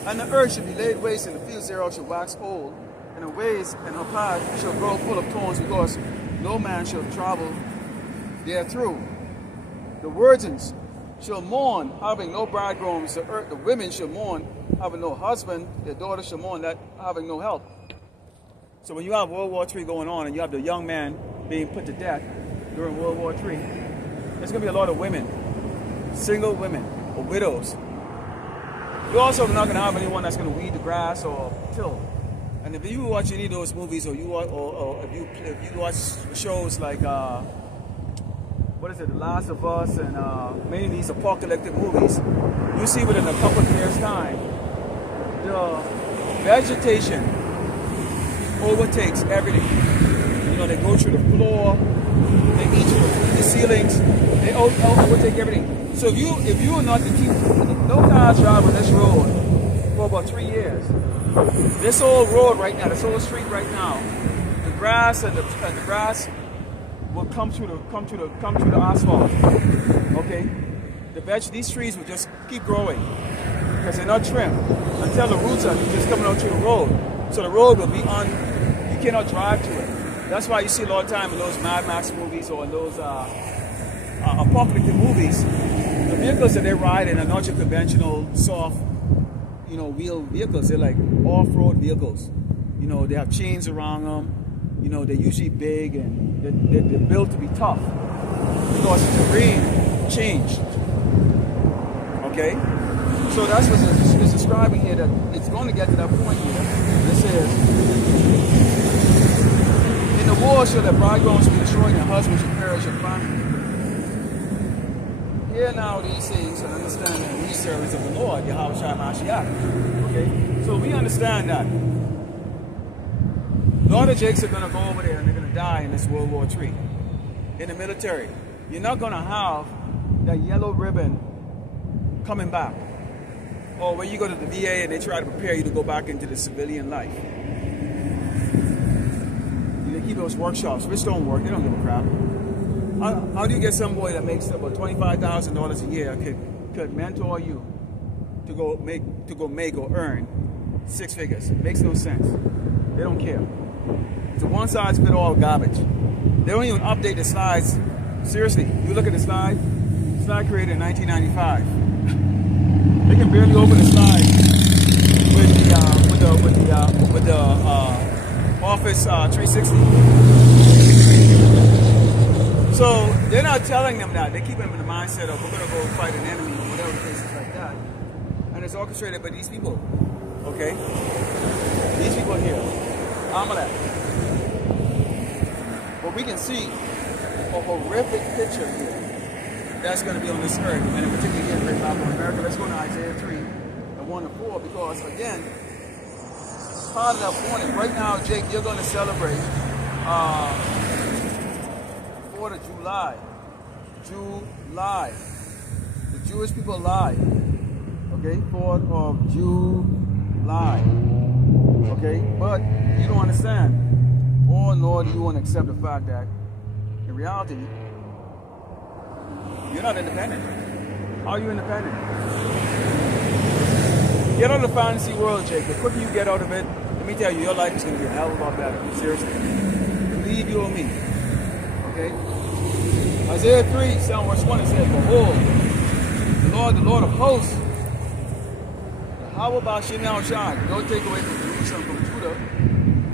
and the earth shall be laid waste, and the fields thereof shall wax old, and the ways and her path shall grow full of thorns, because no man shall travel there through. The virgins shall mourn, having no bridegrooms. The women shall mourn, having no husband. Their daughters shall mourn, that having no help. So when you have World War III going on and you have the young man being put to death during World War III, there's going to be a lot of women, single women or widows. You're also not going to have anyone that's going to weed the grass or till. And if you watch any of those movies, or if you watch shows like what is it, The Last of Us, and many of these apocalyptic movies, you see within a couple of years' time, the vegetation overtakes everything. You know, they go through the floor, they eat through the ceilings, they overtake everything. So if you are not to keep, no cars drive on this road for about 3 years. This whole road right now, this whole street right now, the grass and the grass will come through the asphalt. Okay, these trees will just keep growing because they're not trimmed until the roots are just coming out to the road. So the road will be you cannot drive to it. That's why you see a lot of time in those Mad Max movies or in those apocalyptic movies, the vehicles that they ride in are not your conventional soft, wheel vehicles. They're like off-road vehicles. You know, they have chains around them. You know, they're usually big and they're built to be tough because the terrain changed. Okay? So that's what it's describing here, that it's going to get to that point here. It says, in the war shall the bridegrooms be destroyed and husbands shall perish in famine. Hear now these things and understand that these servants of the Lord, Yahweh Shai Mashiach. Okay? So we understand that. A lot of Jakes are going to go over there and they're going to die in this World War III. In the military. You're not going to have that yellow ribbon coming back. Or when you go to the VA and they try to prepare you to go back into the civilian life. They keep those workshops, which don't work. They don't give a crap. How do you get some boy that makes about $25,000 a year could mentor you to go make or earn 6 figures? It makes no sense. They don't care. It's a one-size-fits-all garbage. They don't even update the slides. Seriously, you look at the slide created in 1995. They can barely open the slide with the Office 360. So they're not telling them that. They keep them in the mindset of we're gonna go fight an enemy or whatever, cases like that. And it's orchestrated by these people. Okay? These people here. Amalek. But we can see a horrific picture here that's going to be on this earth, and in particular here in Great Bible America. Let's go to Isaiah 3 and 1 to 4, because again, part of that point is right now, Jake, you're going to celebrate 4th of July. July. The Jewish people lie. Okay? 4th of July. Okay? But you don't understand, or nor do you want to accept the fact that in reality, you're not independent. How are you independent? Get out of the fantasy world, Jake. The quicker you get out of it, let me tell you, your life is going to be a hell of a lot better. Seriously. Believe you or me. Okay? Isaiah 3, verse 1, it says, behold, the Lord of hosts, how about Shem Shai? Don't take away from Jerusalem, from Judah,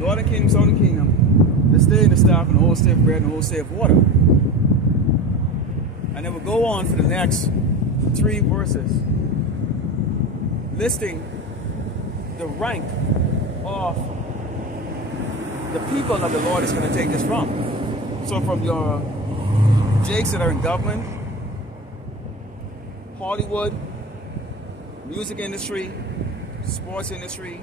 Lord and Kingdom, Southern Kingdom, the stay in the staff, and the whole stay of bread, and the whole stay of water. And it will go on for the next 3 verses, listing the rank of the people that the Lord is going to take this from. So from your Jakes that are in government, Hollywood, music industry, sports industry,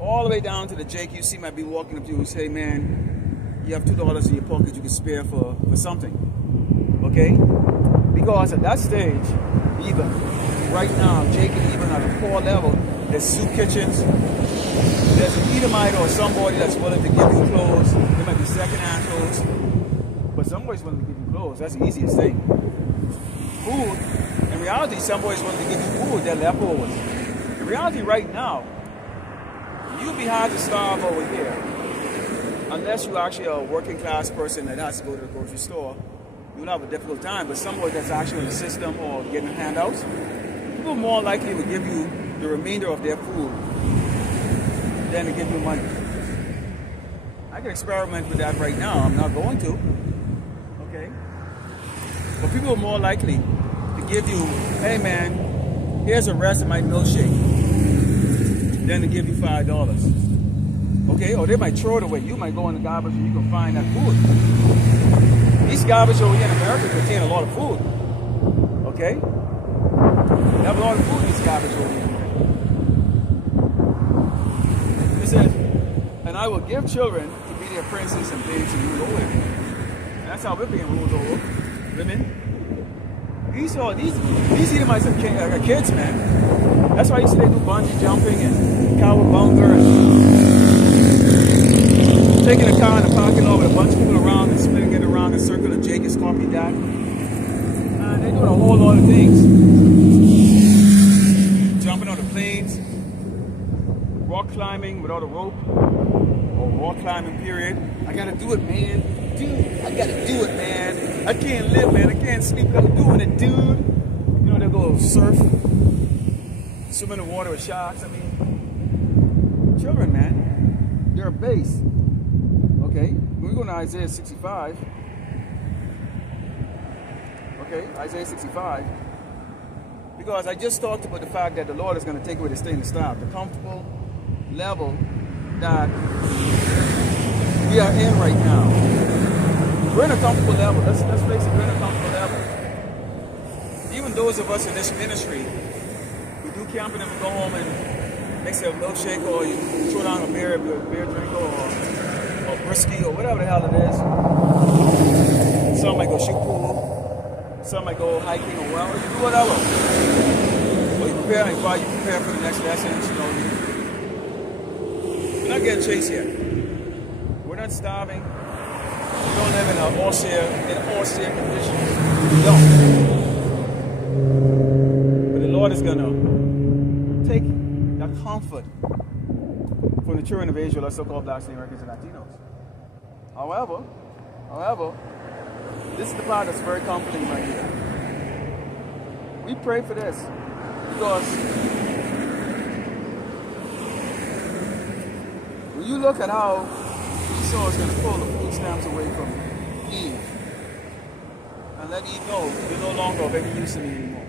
all the way down to the Jake you see might be walking up to you and say, man, you have $2 in your pocket you can spare for something. Okay? Because at that stage, even right now, Jake and even at a poor level, there's soup kitchens, there's an Edomite or somebody that's willing to give you clothes. There might be second-hand clothes, but somebody's willing to give you clothes. That's the easiest thing. Food, in reality, somebody's willing to give you food, they're leftovers. In reality, right now, you'd be hard to starve over here, unless you actually are a working class person that has to go to the grocery store you'll have a difficult time. But someone that's actually in the system or getting handouts, people more likely will give you the remainder of their food than to give you money. I can experiment with that right now. I'm not going to. Okay? But people are more likely to give you, hey man, here's the rest of my milkshake, than to give you $5. Okay? Or they might throw it away. You might go in the garbage and you can find that food. These garbage over here in America contain a lot of food. Okay? They have a lot of food in these garbage over here. It says, and I will give children to be their princes and babes to rule over them. And that's how we're being ruled over. Women. These Edomites are kids, man. That's why you see they do bungee jumping and cowabunga and taking a car in the parking lot with a bunch of people around and spinning it around in a circle of Jake is copy that. And they're doing a whole lot of things. Jumping on the planes, rock climbing without a rope, or rock climbing period. I gotta do it, man. Dude, I gotta do it, man. I can't live, man. I can't sleep without doing it, dude. You know, they'll go surf, swim in the water with sharks. I mean, children, man, they're a base. Okay, when we go to Isaiah 65, okay, Isaiah 65, because I just talked about the fact that the Lord is going to take away the stain and stop, the comfortable level that we are in right now. We're in a comfortable level. Let's face it, we're in a comfortable level. Even those of us in this ministry, we do camping and we go home and mix a milkshake, or you throw down a beer drink, or brisky, or whatever the hell it is. Some might go shoot pool, some might go hiking, or well, you do whatever. Or you prepare, while you prepare for the next lessons, you know. We're not getting chased yet. We're not starving. We don't live in an austere condition. We don't. But the Lord is going to take that comfort from the children of Israel, so-called Blacks, Americans, and Latinos. However, this is the part that's very comforting right here. We pray for this because when you look at how Esau is going to pull the food stamps away from Eve and let Eve know you're no longer of any use to me anymore.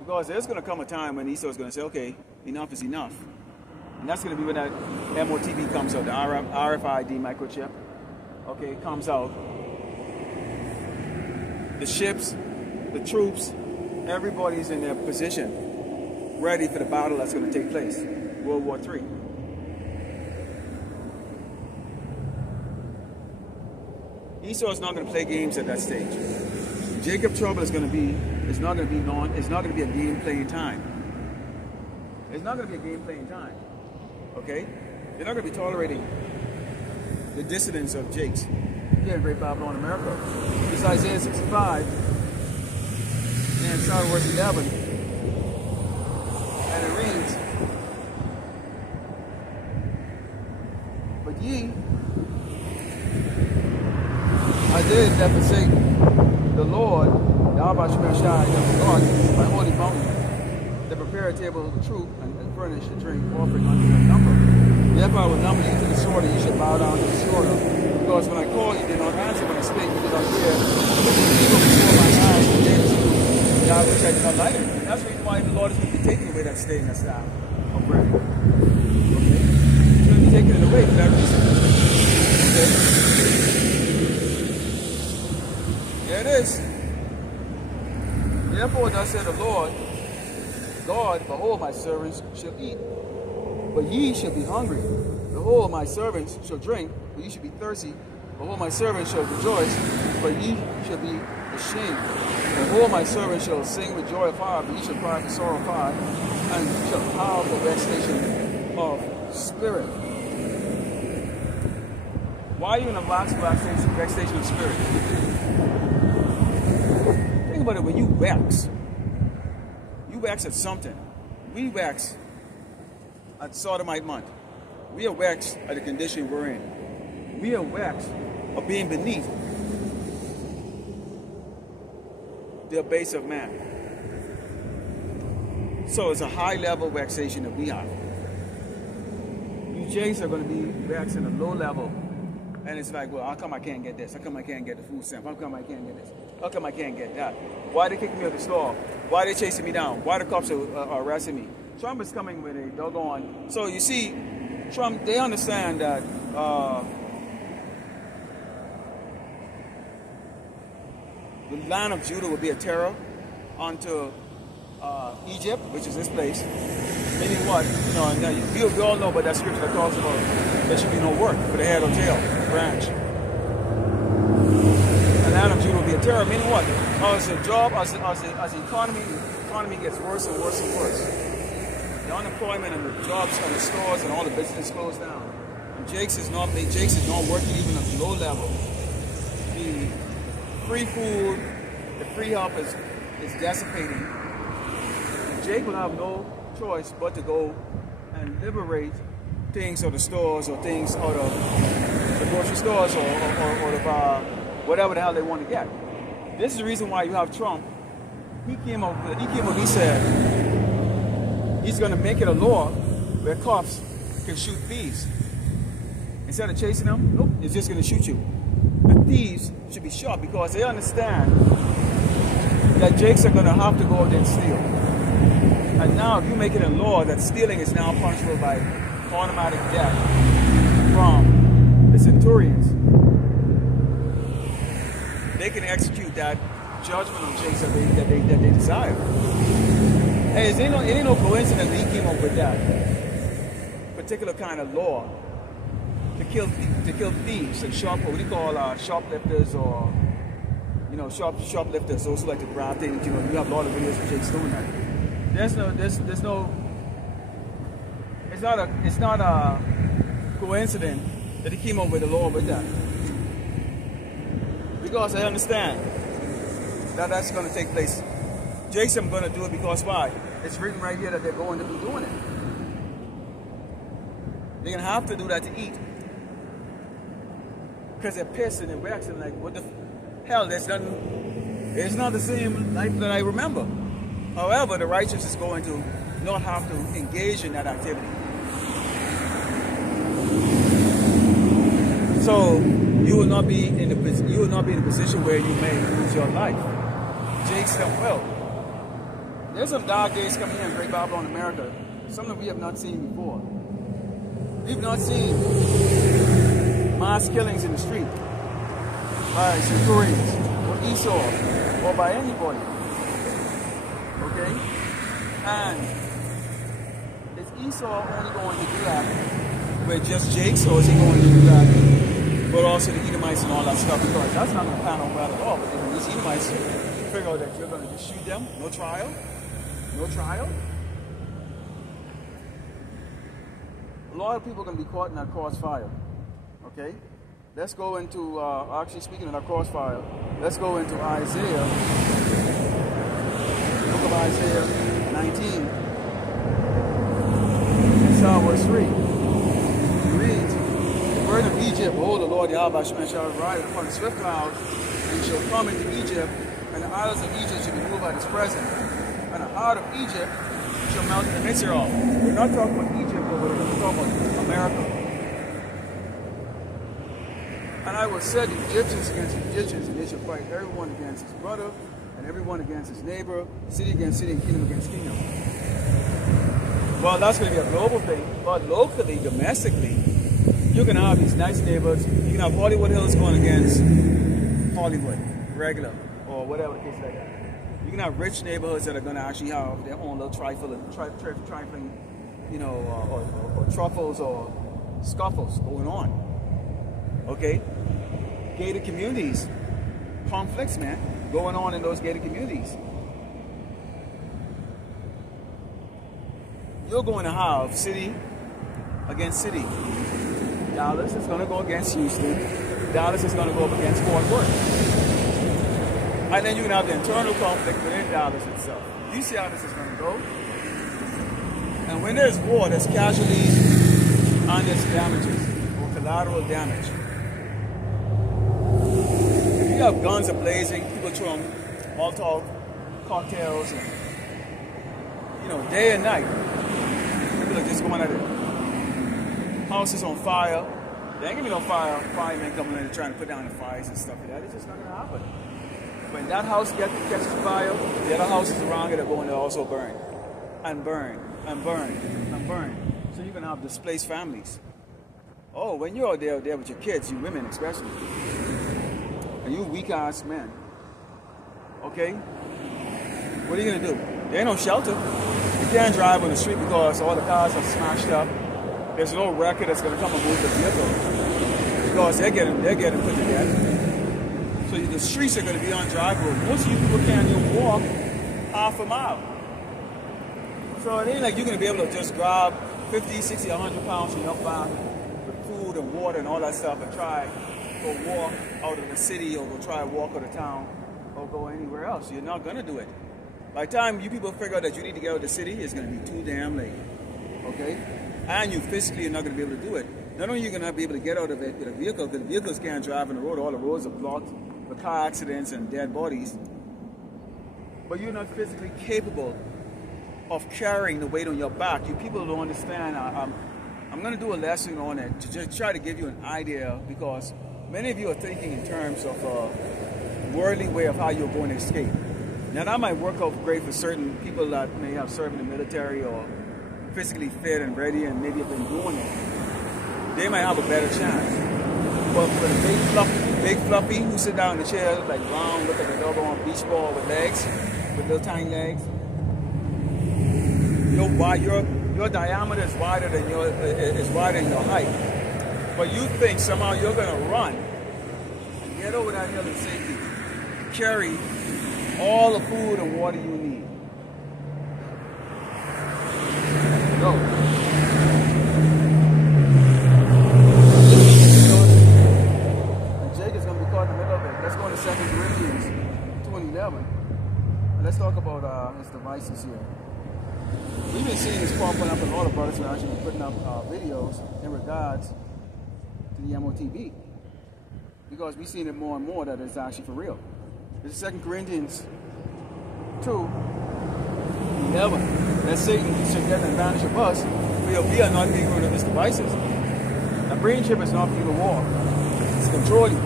Because there's going to come a time when Esau is going to say, okay, enough is enough. And that's going to be when that MOTB comes out, the RFID microchip, okay, comes out. The ships, the troops, everybody's in their position, ready for the battle that's going to take place, World War III. Esau is not going to play games at that stage. Jacob's trouble is going to be, it's not going to be a game playing time. It's not going to be a game playing time. Okay? You're not going to be tolerating the dissidence of Jakes here in Great Babylon, America. It's Isaiah 65 and start verse 11. And it reads, but ye, Isaiah that forsake the Lord, Yahweh Shemashai, the God, my holy mountain, that prepare a table of the truth and furnish a drink offering unto their number. Therefore I will number you to the sword, and you should bow down to the sword. Because when I called, you did not answer. When I spake, you did not hear. Evil before my eyes, and gave to that which I did not like it. And that's the reason why the Lord is going to be taking away that stain, that staff of bread. Okay? He's going to be taking it away for that reason. Okay? There it is. Therefore, thus said the Lord, God, behold, my servants shall eat, but ye shall be hungry. Behold, my servants shall drink, but ye shall be thirsty. Behold, my servants shall rejoice, but ye shall be ashamed. Behold, my servants shall sing with joy of heart, but ye shall cry for sorrow of heart, and shall howl for vexation of spirit. Why are you in a vexation of spirit? Think about it. When you wax at something. We wax at Sodomite month. We are waxed at the condition we're in. We are waxed of being beneath the base of man. So it's a high level vexation that we have. You Jakes are going to be vexed in a low level. And it's like, well, how come I can't get this? How come I can't get the food stamp? How come I can't get this? How come I can't get that? Why they kicking me out of the store? Why are they chasing me down? Why the cops are arresting me? Trump is coming with a doggone. So you see, Trump, they understand that the land of Judah will be a terror unto Egypt, which is this place. Meaning what? You know, we all know about that scripture that talks about there should be no work for the head or tail branch. The land of Judah will be a terror. Meaning what? As the job, as the economy gets worse and worse and worse. The unemployment and the jobs and the stores and all the business closed down. And Jakes is not working even at the low level. The free food, the free help is dissipating. And Jake will have no choice but to go and liberate things out of stores or things out of the grocery stores or whatever the hell they want to get. This is the reason why you have Trump. He said he's going to make it a law where cops can shoot thieves. Instead of chasing them, nope, it's just going to shoot you. And thieves should be shot because they understand that Jakes are going to have to go out there and steal. And now if you make it a law that stealing is now punishable by automatic death from the centurions, they can execute that judgment on Jakes that they desire. Hey, it ain't no coincidence that he came up with that particular kind of law to kill thieves and what we call shoplifters, or shoplifters, those who like to grab things. You have a lot of videos of Jakes doing that. It's not a coincidence that he came up with a law with that. Because I understand that that's going to take place. Jakes, I'm going to do it because why? It's written right here that they're going to be doing it. They're going to have to do that to eat. Because they're pissed and they're vexed like, what the hell? It's not the same life that I remember. However, the righteous is going to not have to engage in that activity. So you will not be in a position where you may lose your life. Jakes them will. There's some dark days coming here in Great Babylon, America. Something we have not seen before. We've not seen mass killings in the street by centurions or Esau or by anybody. Okay? And is Esau only going to do that with just Jakes, or is he going to do that but also the Edomites and all that stuff? Because that's not going to pan out well at all. But these Edomites figure out that you're going to just shoot them, no trial. No trial. A lot of people are going to be caught in that crossfire. Okay? Let's go into, actually speaking of that crossfire, let's go into Isaiah. Book of Isaiah 19. And start verse 3. It reads, the burden of Egypt, behold, the Lord Yahweh shall ride upon a swift cloud, and shall come into Egypt, and the idols of Egypt shall be moved by his presence. And the heart of Egypt shall melt in the midst thereof. We're not talking about Egypt, but we're talking about America. And I will set the Egyptians against the Egyptians, and they shall fight everyone against his brother, and everyone against his neighbor, city against city, and kingdom against kingdom. Well, that's going to be a global thing, but locally, domestically, you can have these nice neighbors. You can have Hollywood Hills going against Hollywood, regular, or whatever the case like that. You can have rich neighborhoods that are going to actually have their own little trifling, or truffles or scuffles going on. Okay? Gated communities, conflicts, man, going on in those gated communities. You're going to have city against city. Dallas is going to go against Houston. Dallas is going to go up against Fort Worth. And then you can have the internal conflict within Dallas itself. You see how this is going to go? And when there's war, there's casualties and there's damages or collateral damage. If you have guns ablazing, people throwing Molotov cocktails and, you know, day and night. People are just going at it. House is on fire. There ain't gonna be no firemen coming in and trying to put down the fires and stuff like that. It's just not gonna happen. When that house catches fire, the other houses around it are going to also burn. And burn, and burn, and burn. So you're gonna have displaced families. Oh, when you're there with your kids, you women especially, and you weak ass men, okay? What are you gonna do? There ain't no shelter. You can't drive on the street because all the cars are smashed up. There's no record that's gonna come and move the vehicle because they're getting put to death. So the streets are gonna be undrivable. Most of you people can't even walk half a mile. So it ain't like you're gonna be able to just grab 50, 60, 100 pounds in your back with food and water and all that stuff and try go walk out of the city or go try to walk out of town or go anywhere else. You're not gonna do it. By the time you people figure out that you need to get out of the city, it's gonna be too damn late. Okay? And you physically are not gonna be able to do it. Not only are you gonna be able to get out of it with a vehicle, because the vehicles can't drive on the road, all the roads are blocked for car accidents and dead bodies, but you're not physically capable of carrying the weight on your back. You people don't understand. I'm going to do a lesson on it to just try to give you an idea, because many of you are thinking in terms of a worldly way of how you're going to escape. Now that might work out great for certain people that may have served in the military or physically fit and ready and maybe have been doing it. They might have a better chance. But for the big fluffy who sit down in the chair like round, look at the doggone beach ball with legs, with little tiny legs, your diameter is wider than your height, but you think somehow you're gonna run and get over that hill in safety, carry all the food and water you need. Go. And Jake is gonna be caught in the middle of it. Let's go to 2 Corinthians 2:11. Let's talk about his devices here. We've been seeing this popping up, and all the brothers are actually putting up videos in regards to the MOTB, because we've seen it more and more that it's actually for real. This is 2 Corinthians 2:11. That Satan should get an advantage of us, we are not being rid of his devices. A brain chip is not for you to walk, it's to control you.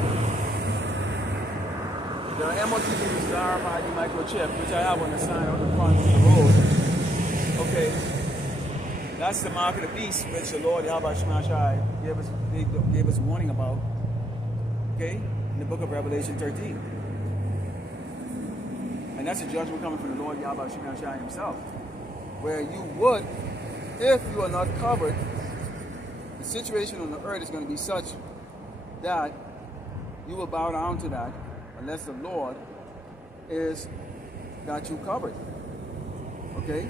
The MOTB is the RFID microchip, which I have on the sign on the front of the road. Okay, that's the mark of the beast, which the Lord Yahweh Shemashai gave us warning about. Okay, in the book of Revelation 13, and that's a judgment coming from the Lord Yahweh Shemashai himself, where you would, if you are not covered, the situation on the earth is going to be such that you will bow down to that unless the Lord is got you covered. Okay.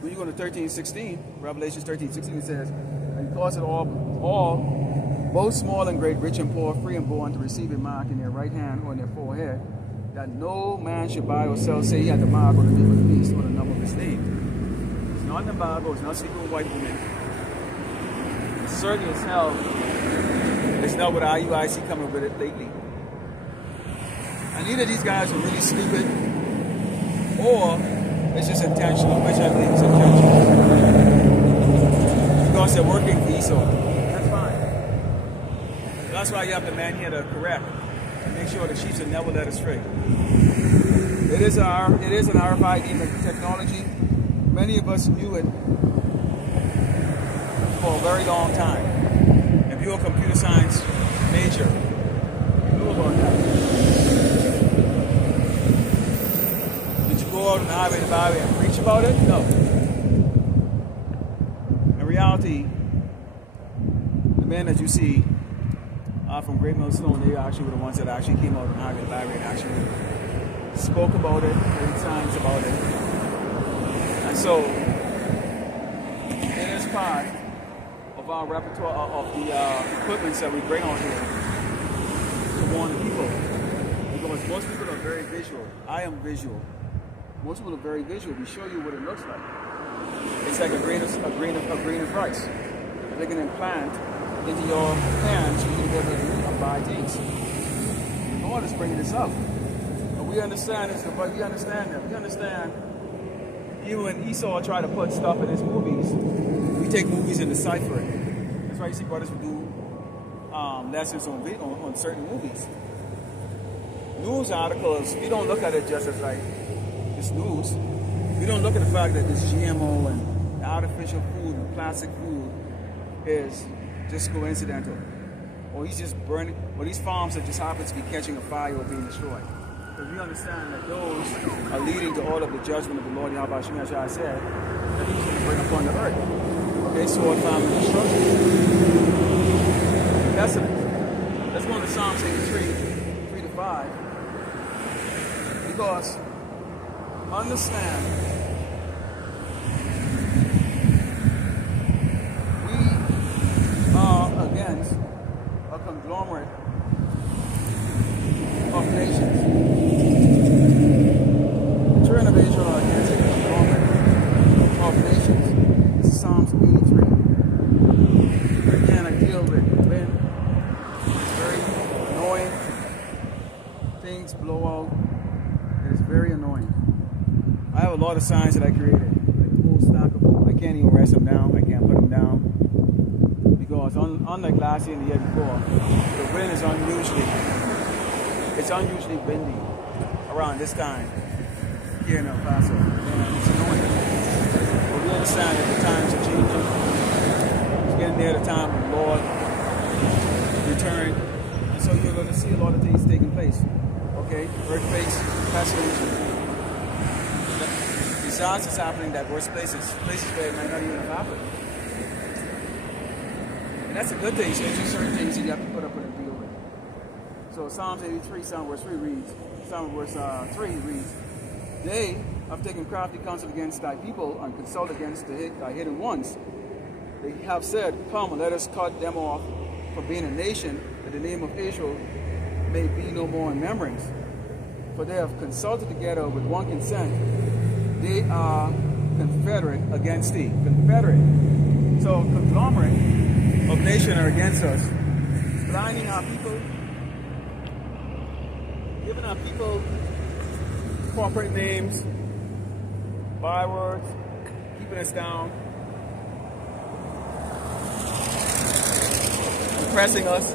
When you go to 13:16, Revelation 13:16, it says, and cause it all, both small and great, rich and poor, free and born, to receive a mark in their right hand or in their forehead, that no man should buy or sell, say he had the mark or the name of the beast or the number of his name. It's not an embargo, it's not sleeping with white women. It's certain as hell. It's not what IUIC coming with it lately. And either these guys are really stupid, or it's just intentional, which I think is intentional. Because they're working for Esau. That's fine. That's why you have the man here to correct and make sure the sheep are never led astray. It is an RFID technology. Many of us knew it for a very long time. If you're a computer science major, you knew about that. Go out on the highway to byway and preach about it? No. In reality, the men that you see from Great Millstone, they actually were the ones that actually came out on the highway to byway and actually spoke about it, made signs about it. And so, it is part of our repertoire of the equipments that we bring on here to warn the people. Because most people are very visual. I am visual. Most people are very visual. We show you what it looks like. It's like a grain of rice. They can implant into your hands so you can get rid of buy things. The Lord is bringing this up. And we we understand this, but we understand that. We understand even when Esau tried to put stuff in his movies, we take movies and decipher it. That's why you see brothers who do lessons on certain movies. News articles, we don't look at it just as like it's news. We don't look at the fact that this GMO and artificial food and plastic food is just coincidental. Or he's just burning, or these farms that just happen to be catching a fire or being destroyed. Because we understand that those are leading to all of the judgment of the Lord Yahweh Shem Yahshua said that he's going to bring upon the earth. Okay, sword, famine, and destruction. Pestilence. Let's go into Psalms 83, 3 to 5. Because understand, we are against a conglomerate of nations. The children of Israel are against a conglomerate of nations. This is Psalms 83. Again, I deal with wind. It's very annoying. Things blow out. It is very annoying. I have a lot of signs that I created. Like a whole stack of them. I can't even write them down. I can't put them down. Because unlike last year and the year before, the wind is unusually windy around this time here in El Paso. And it's annoying. But we understand that the times are changing. It's getting near the time of the Lord return. And so you're going to see a lot of things taking place. Okay? Earthquakes, pestilence, disasters happening that worst places where it might not even have happened. And that's a good thing. So there's just certain things that you have to put up with and deal with. So Psalms 83, Psalm verse 3 reads, They have taken crafty counsel against thy people and consult against thy hidden ones. They have said, Come, let us cut them off for being a nation, that the name of Israel may be no more in remembrance. For they have consulted together with one consent. They are confederate against thee. Confederate. So conglomerate of nations are against us. Blinding our people. Giving our people corporate names, bywords, keeping us down. Oppressing us.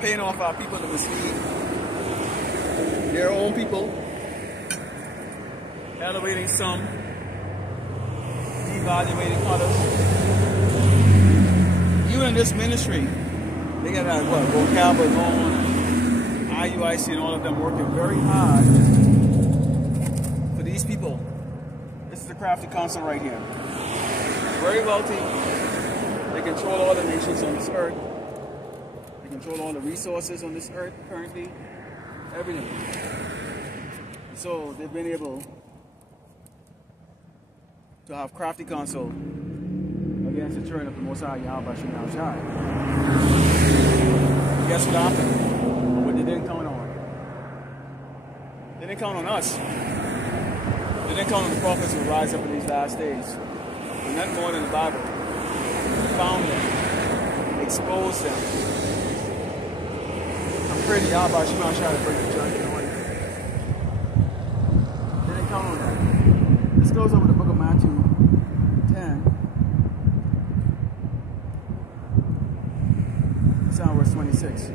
Paying off our people to mislead their own people, elevating some, devaluating others. Even in this ministry, they got that vocabulary going, IUIC and all of them working very hard for these people. This is the crafty council right here. Very wealthy. They control all the nations on this earth. They control all the resources on this earth currently. Everything. So they've been able to have crafty counsel against the children of the Most High Yahweh Shem Yahshua. Guess what happened? What they didn't count on. They didn't count on us. They didn't count on the prophets who rise up in these last days. They're nothing more than the Bible. Found them. Exposed them. I'm pretty Yahweh Shem Yahshua to bring the judgment on you. They didn't count on that. This goes over the book of Matthew 10. It's on verse 26.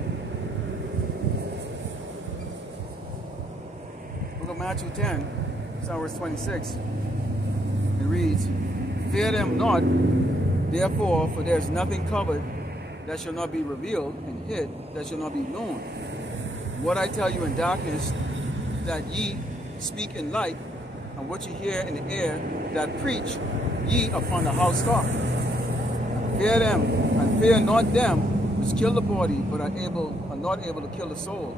Book of Matthew 10. It's on verse 26. It reads, Fear them not, therefore, for there is nothing covered that shall not be revealed, and hid that shall not be known. What I tell you in darkness, that ye speak in light, and what ye hear in the air, that preach ye upon the housetop. Fear them, and fear not them which kill the body, but are not able to kill the soul.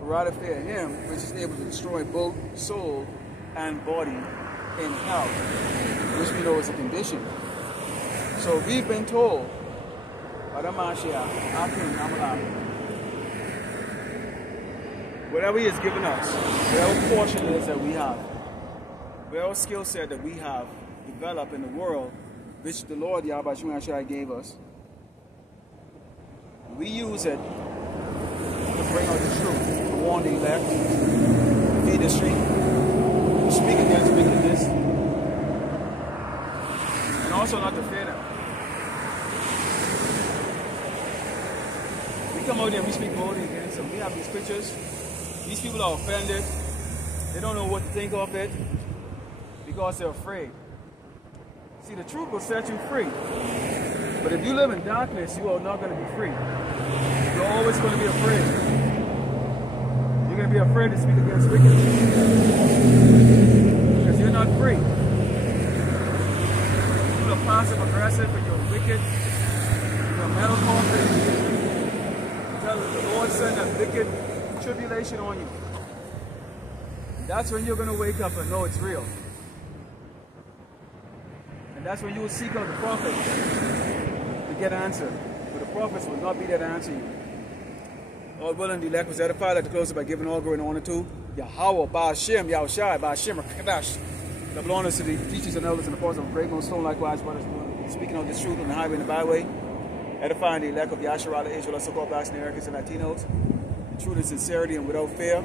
But rather fear him which is able to destroy both soul and body in hell, which we know is a condition. So we've been told by the Mashiach, whatever he has given us, whatever portion it is that we have, whatever skill set that we have developed in the world, which the Lord Yahweh Shem Yahshua gave us, we use it to bring out the truth. warn the elect, feed the street, speak against wickedness, and also not to fear them. We come out here and we speak boldly against them. We have these pictures. These people are offended. They don't know what to think of it because they're afraid. See, the truth will set you free. But if you live in darkness, you are not going to be free. You're always going to be afraid. You're going to be afraid to speak against wickedness. Because you're not free. You're passive aggressive and you're wicked. You're a metal coffin. Tell the Lord send that wicked tribulation on you. That's when you're going to wake up and know it's real. And that's when you will seek out the prophet to get an answer. But the prophets will not be there to answer you. All willing, the elect was edified. I'd like to close it by giving all glory and honor to Yahweh, Ba'ashem, Yahushai, Ba'ashem, Kadash. Double honors to the teachers and elders and the apostles of great most stone, likewise, brothers, speaking of this truth on the highway and the byway, edifying the elect of Yasharala, Israel, so-called blacks and Americans and Latinos, the truth and sincerity and without fear.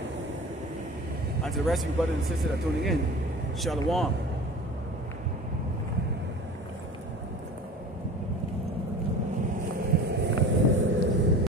And to the rest of you brothers and sisters that are tuning in, Shalom.